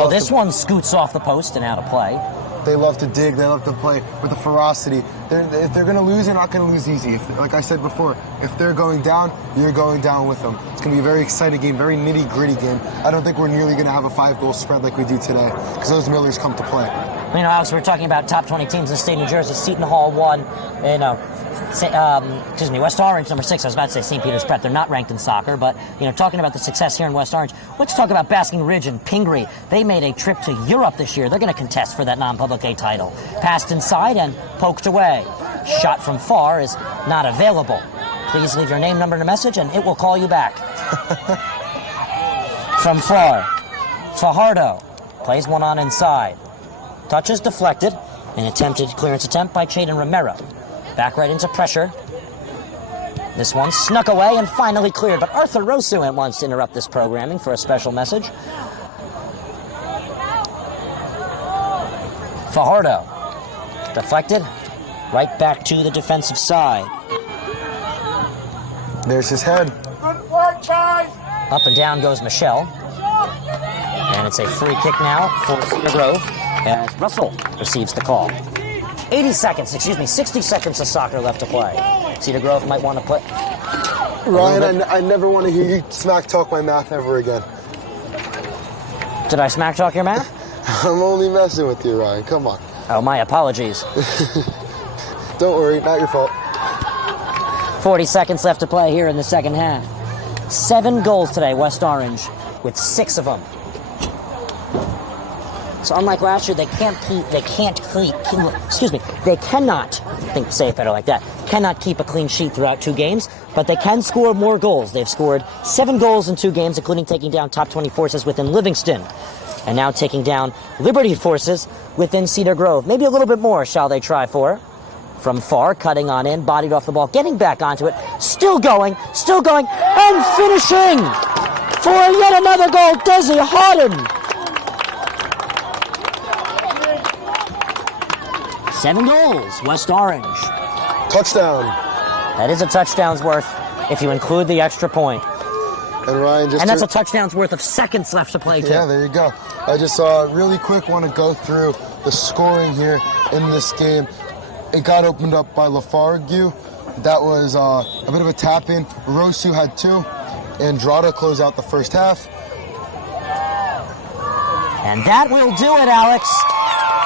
This one scoots off the post and out of play. They love to dig. They love to play with the ferocity. If they're going to lose, they're not going to lose easy. Like I said before, if they're going down, you're going down with them. It's going to be a very exciting game, very nitty-gritty game. I don't think we're nearly going to have a 5-goal spread like we do today because those Millers come to play. Alex, we're talking about top 20 teams in the state of New Jersey. Seton Hall won. West Orange, number 6. I was about to say St. Peter's Prep. They're not ranked in soccer, but, talking about the success here in West Orange, let's talk about Basking Ridge and Pingree. They made a trip to Europe this year. They're going to contest for that non-public A title. Passed inside and poked away. Shot from far is not available. Please leave your name, number, and a message, and it will call you back. From far, Fajardo plays one on inside. Touch is deflected. An attempted clearance attempt by Chaden Romero. Back right into pressure. This one snuck away and finally cleared, but Arthur Rosu wants to interrupt this programming for a special message. Fajardo. Deflected. Right back to the defensive side. There's his head. Good work, guys! Up and down goes Michelle. And it's a free kick now for Cedar Grove as Russell receives the call. 60 seconds of soccer left to play. Cedar Grove might want to put... Ryan, I never want to hear you smack talk my math ever again. Did I smack talk your math? I'm only messing with you, Ryan. Come on. Oh, my apologies. Don't worry, not your fault. 40 seconds left to play here in the second half. 7 goals today, West Orange, with 6 of them. So unlike last year, they cannot, cannot keep a clean sheet throughout 2 games, but they can score more goals. They've scored 7 goals in 2 games, including taking down top 20 forces within Livingston, and now taking down Liberty forces within Cedar Grove. Maybe a little bit more shall they try for. From far, cutting on in, bodied off the ball, getting back onto it, still going, and finishing for yet another goal, Desi Harden. 7 goals, West Orange. Touchdown. That is a touchdown's worth if you include the extra point. And Ryan just... And that's a touchdown's worth of seconds left to play, too. Yeah, there you go. I just really quick want to go through the scoring here in this game. It got opened up by Lafargue. That was a bit of a tap-in. Rosu had 2. Andrada closed out the first half. And that will do it, Alex.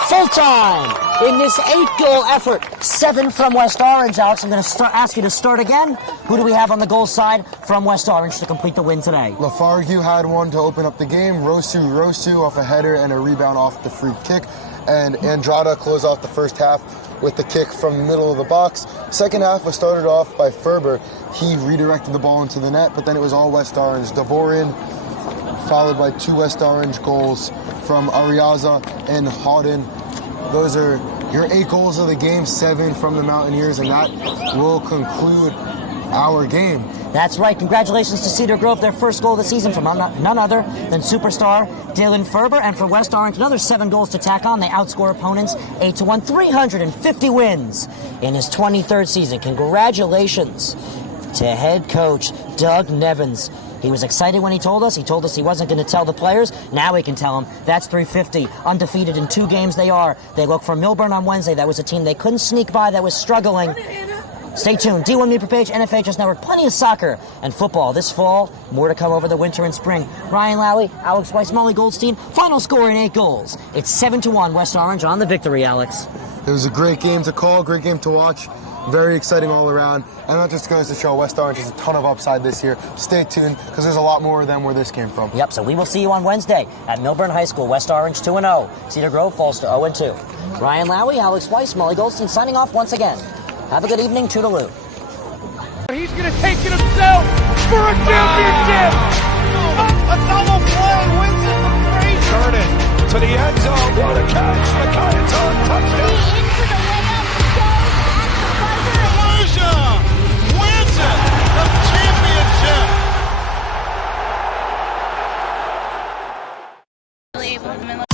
Full time in this 8-goal effort. 7 from West Orange, Alex. I'm going to ask you to start again. Who do we have on the goal side from West Orange to complete the win today? Lafargue had 1 to open up the game. Rosu off a header and a rebound off the free kick. And Andrada closed off the first half with the kick from the middle of the box. Second half was started off by Ferber. He redirected the ball into the net, but then it was all West Orange. Devorian, followed by 2 West Orange goals from Ariaza and Hawden. Those are your 8 goals of the game, 7 from the Mountaineers, and that will conclude our game. That's right. Congratulations to Cedar Grove, their first goal of the season from none other than superstar Dylan Ferber. And for West Orange, another 7 goals to tack on. They outscore opponents 8-1, 350 wins in his 23rd season. Congratulations to head coach Doug Nevins. He was excited when he told us. He told us he wasn't going to tell the players. Now he can tell them. That's 350. Undefeated in 2 games they are. They look for Milburn on Wednesday. That was a team they couldn't sneak by, that was struggling. Stay tuned. D1 Media Page, NFHS Network. Plenty of soccer and football this fall. More to come over the winter and spring. Ryan Lowry, Alex Weiss, Molly Goldstein. Final score in 8 goals. It's 7-1 West Orange on the victory, Alex. It was a great game to call, great game to watch. Very exciting all around. And that just goes to show West Orange has a ton of upside this year. Stay tuned, because there's a lot more of them where this came from. Yep, so we will see you on Wednesday at Milburn High School. West Orange 2-0. Cedar Grove falls to 0-2. Ryan Lowry, Alex Weiss, Molly Goldstein signing off once again. Have a good evening. Toodaloo. He's going to take it himself for a championship. A double play wins it from Frazier. Turn it to the end zone. What a catch. Makayaton touchdown. Wins it. The championship.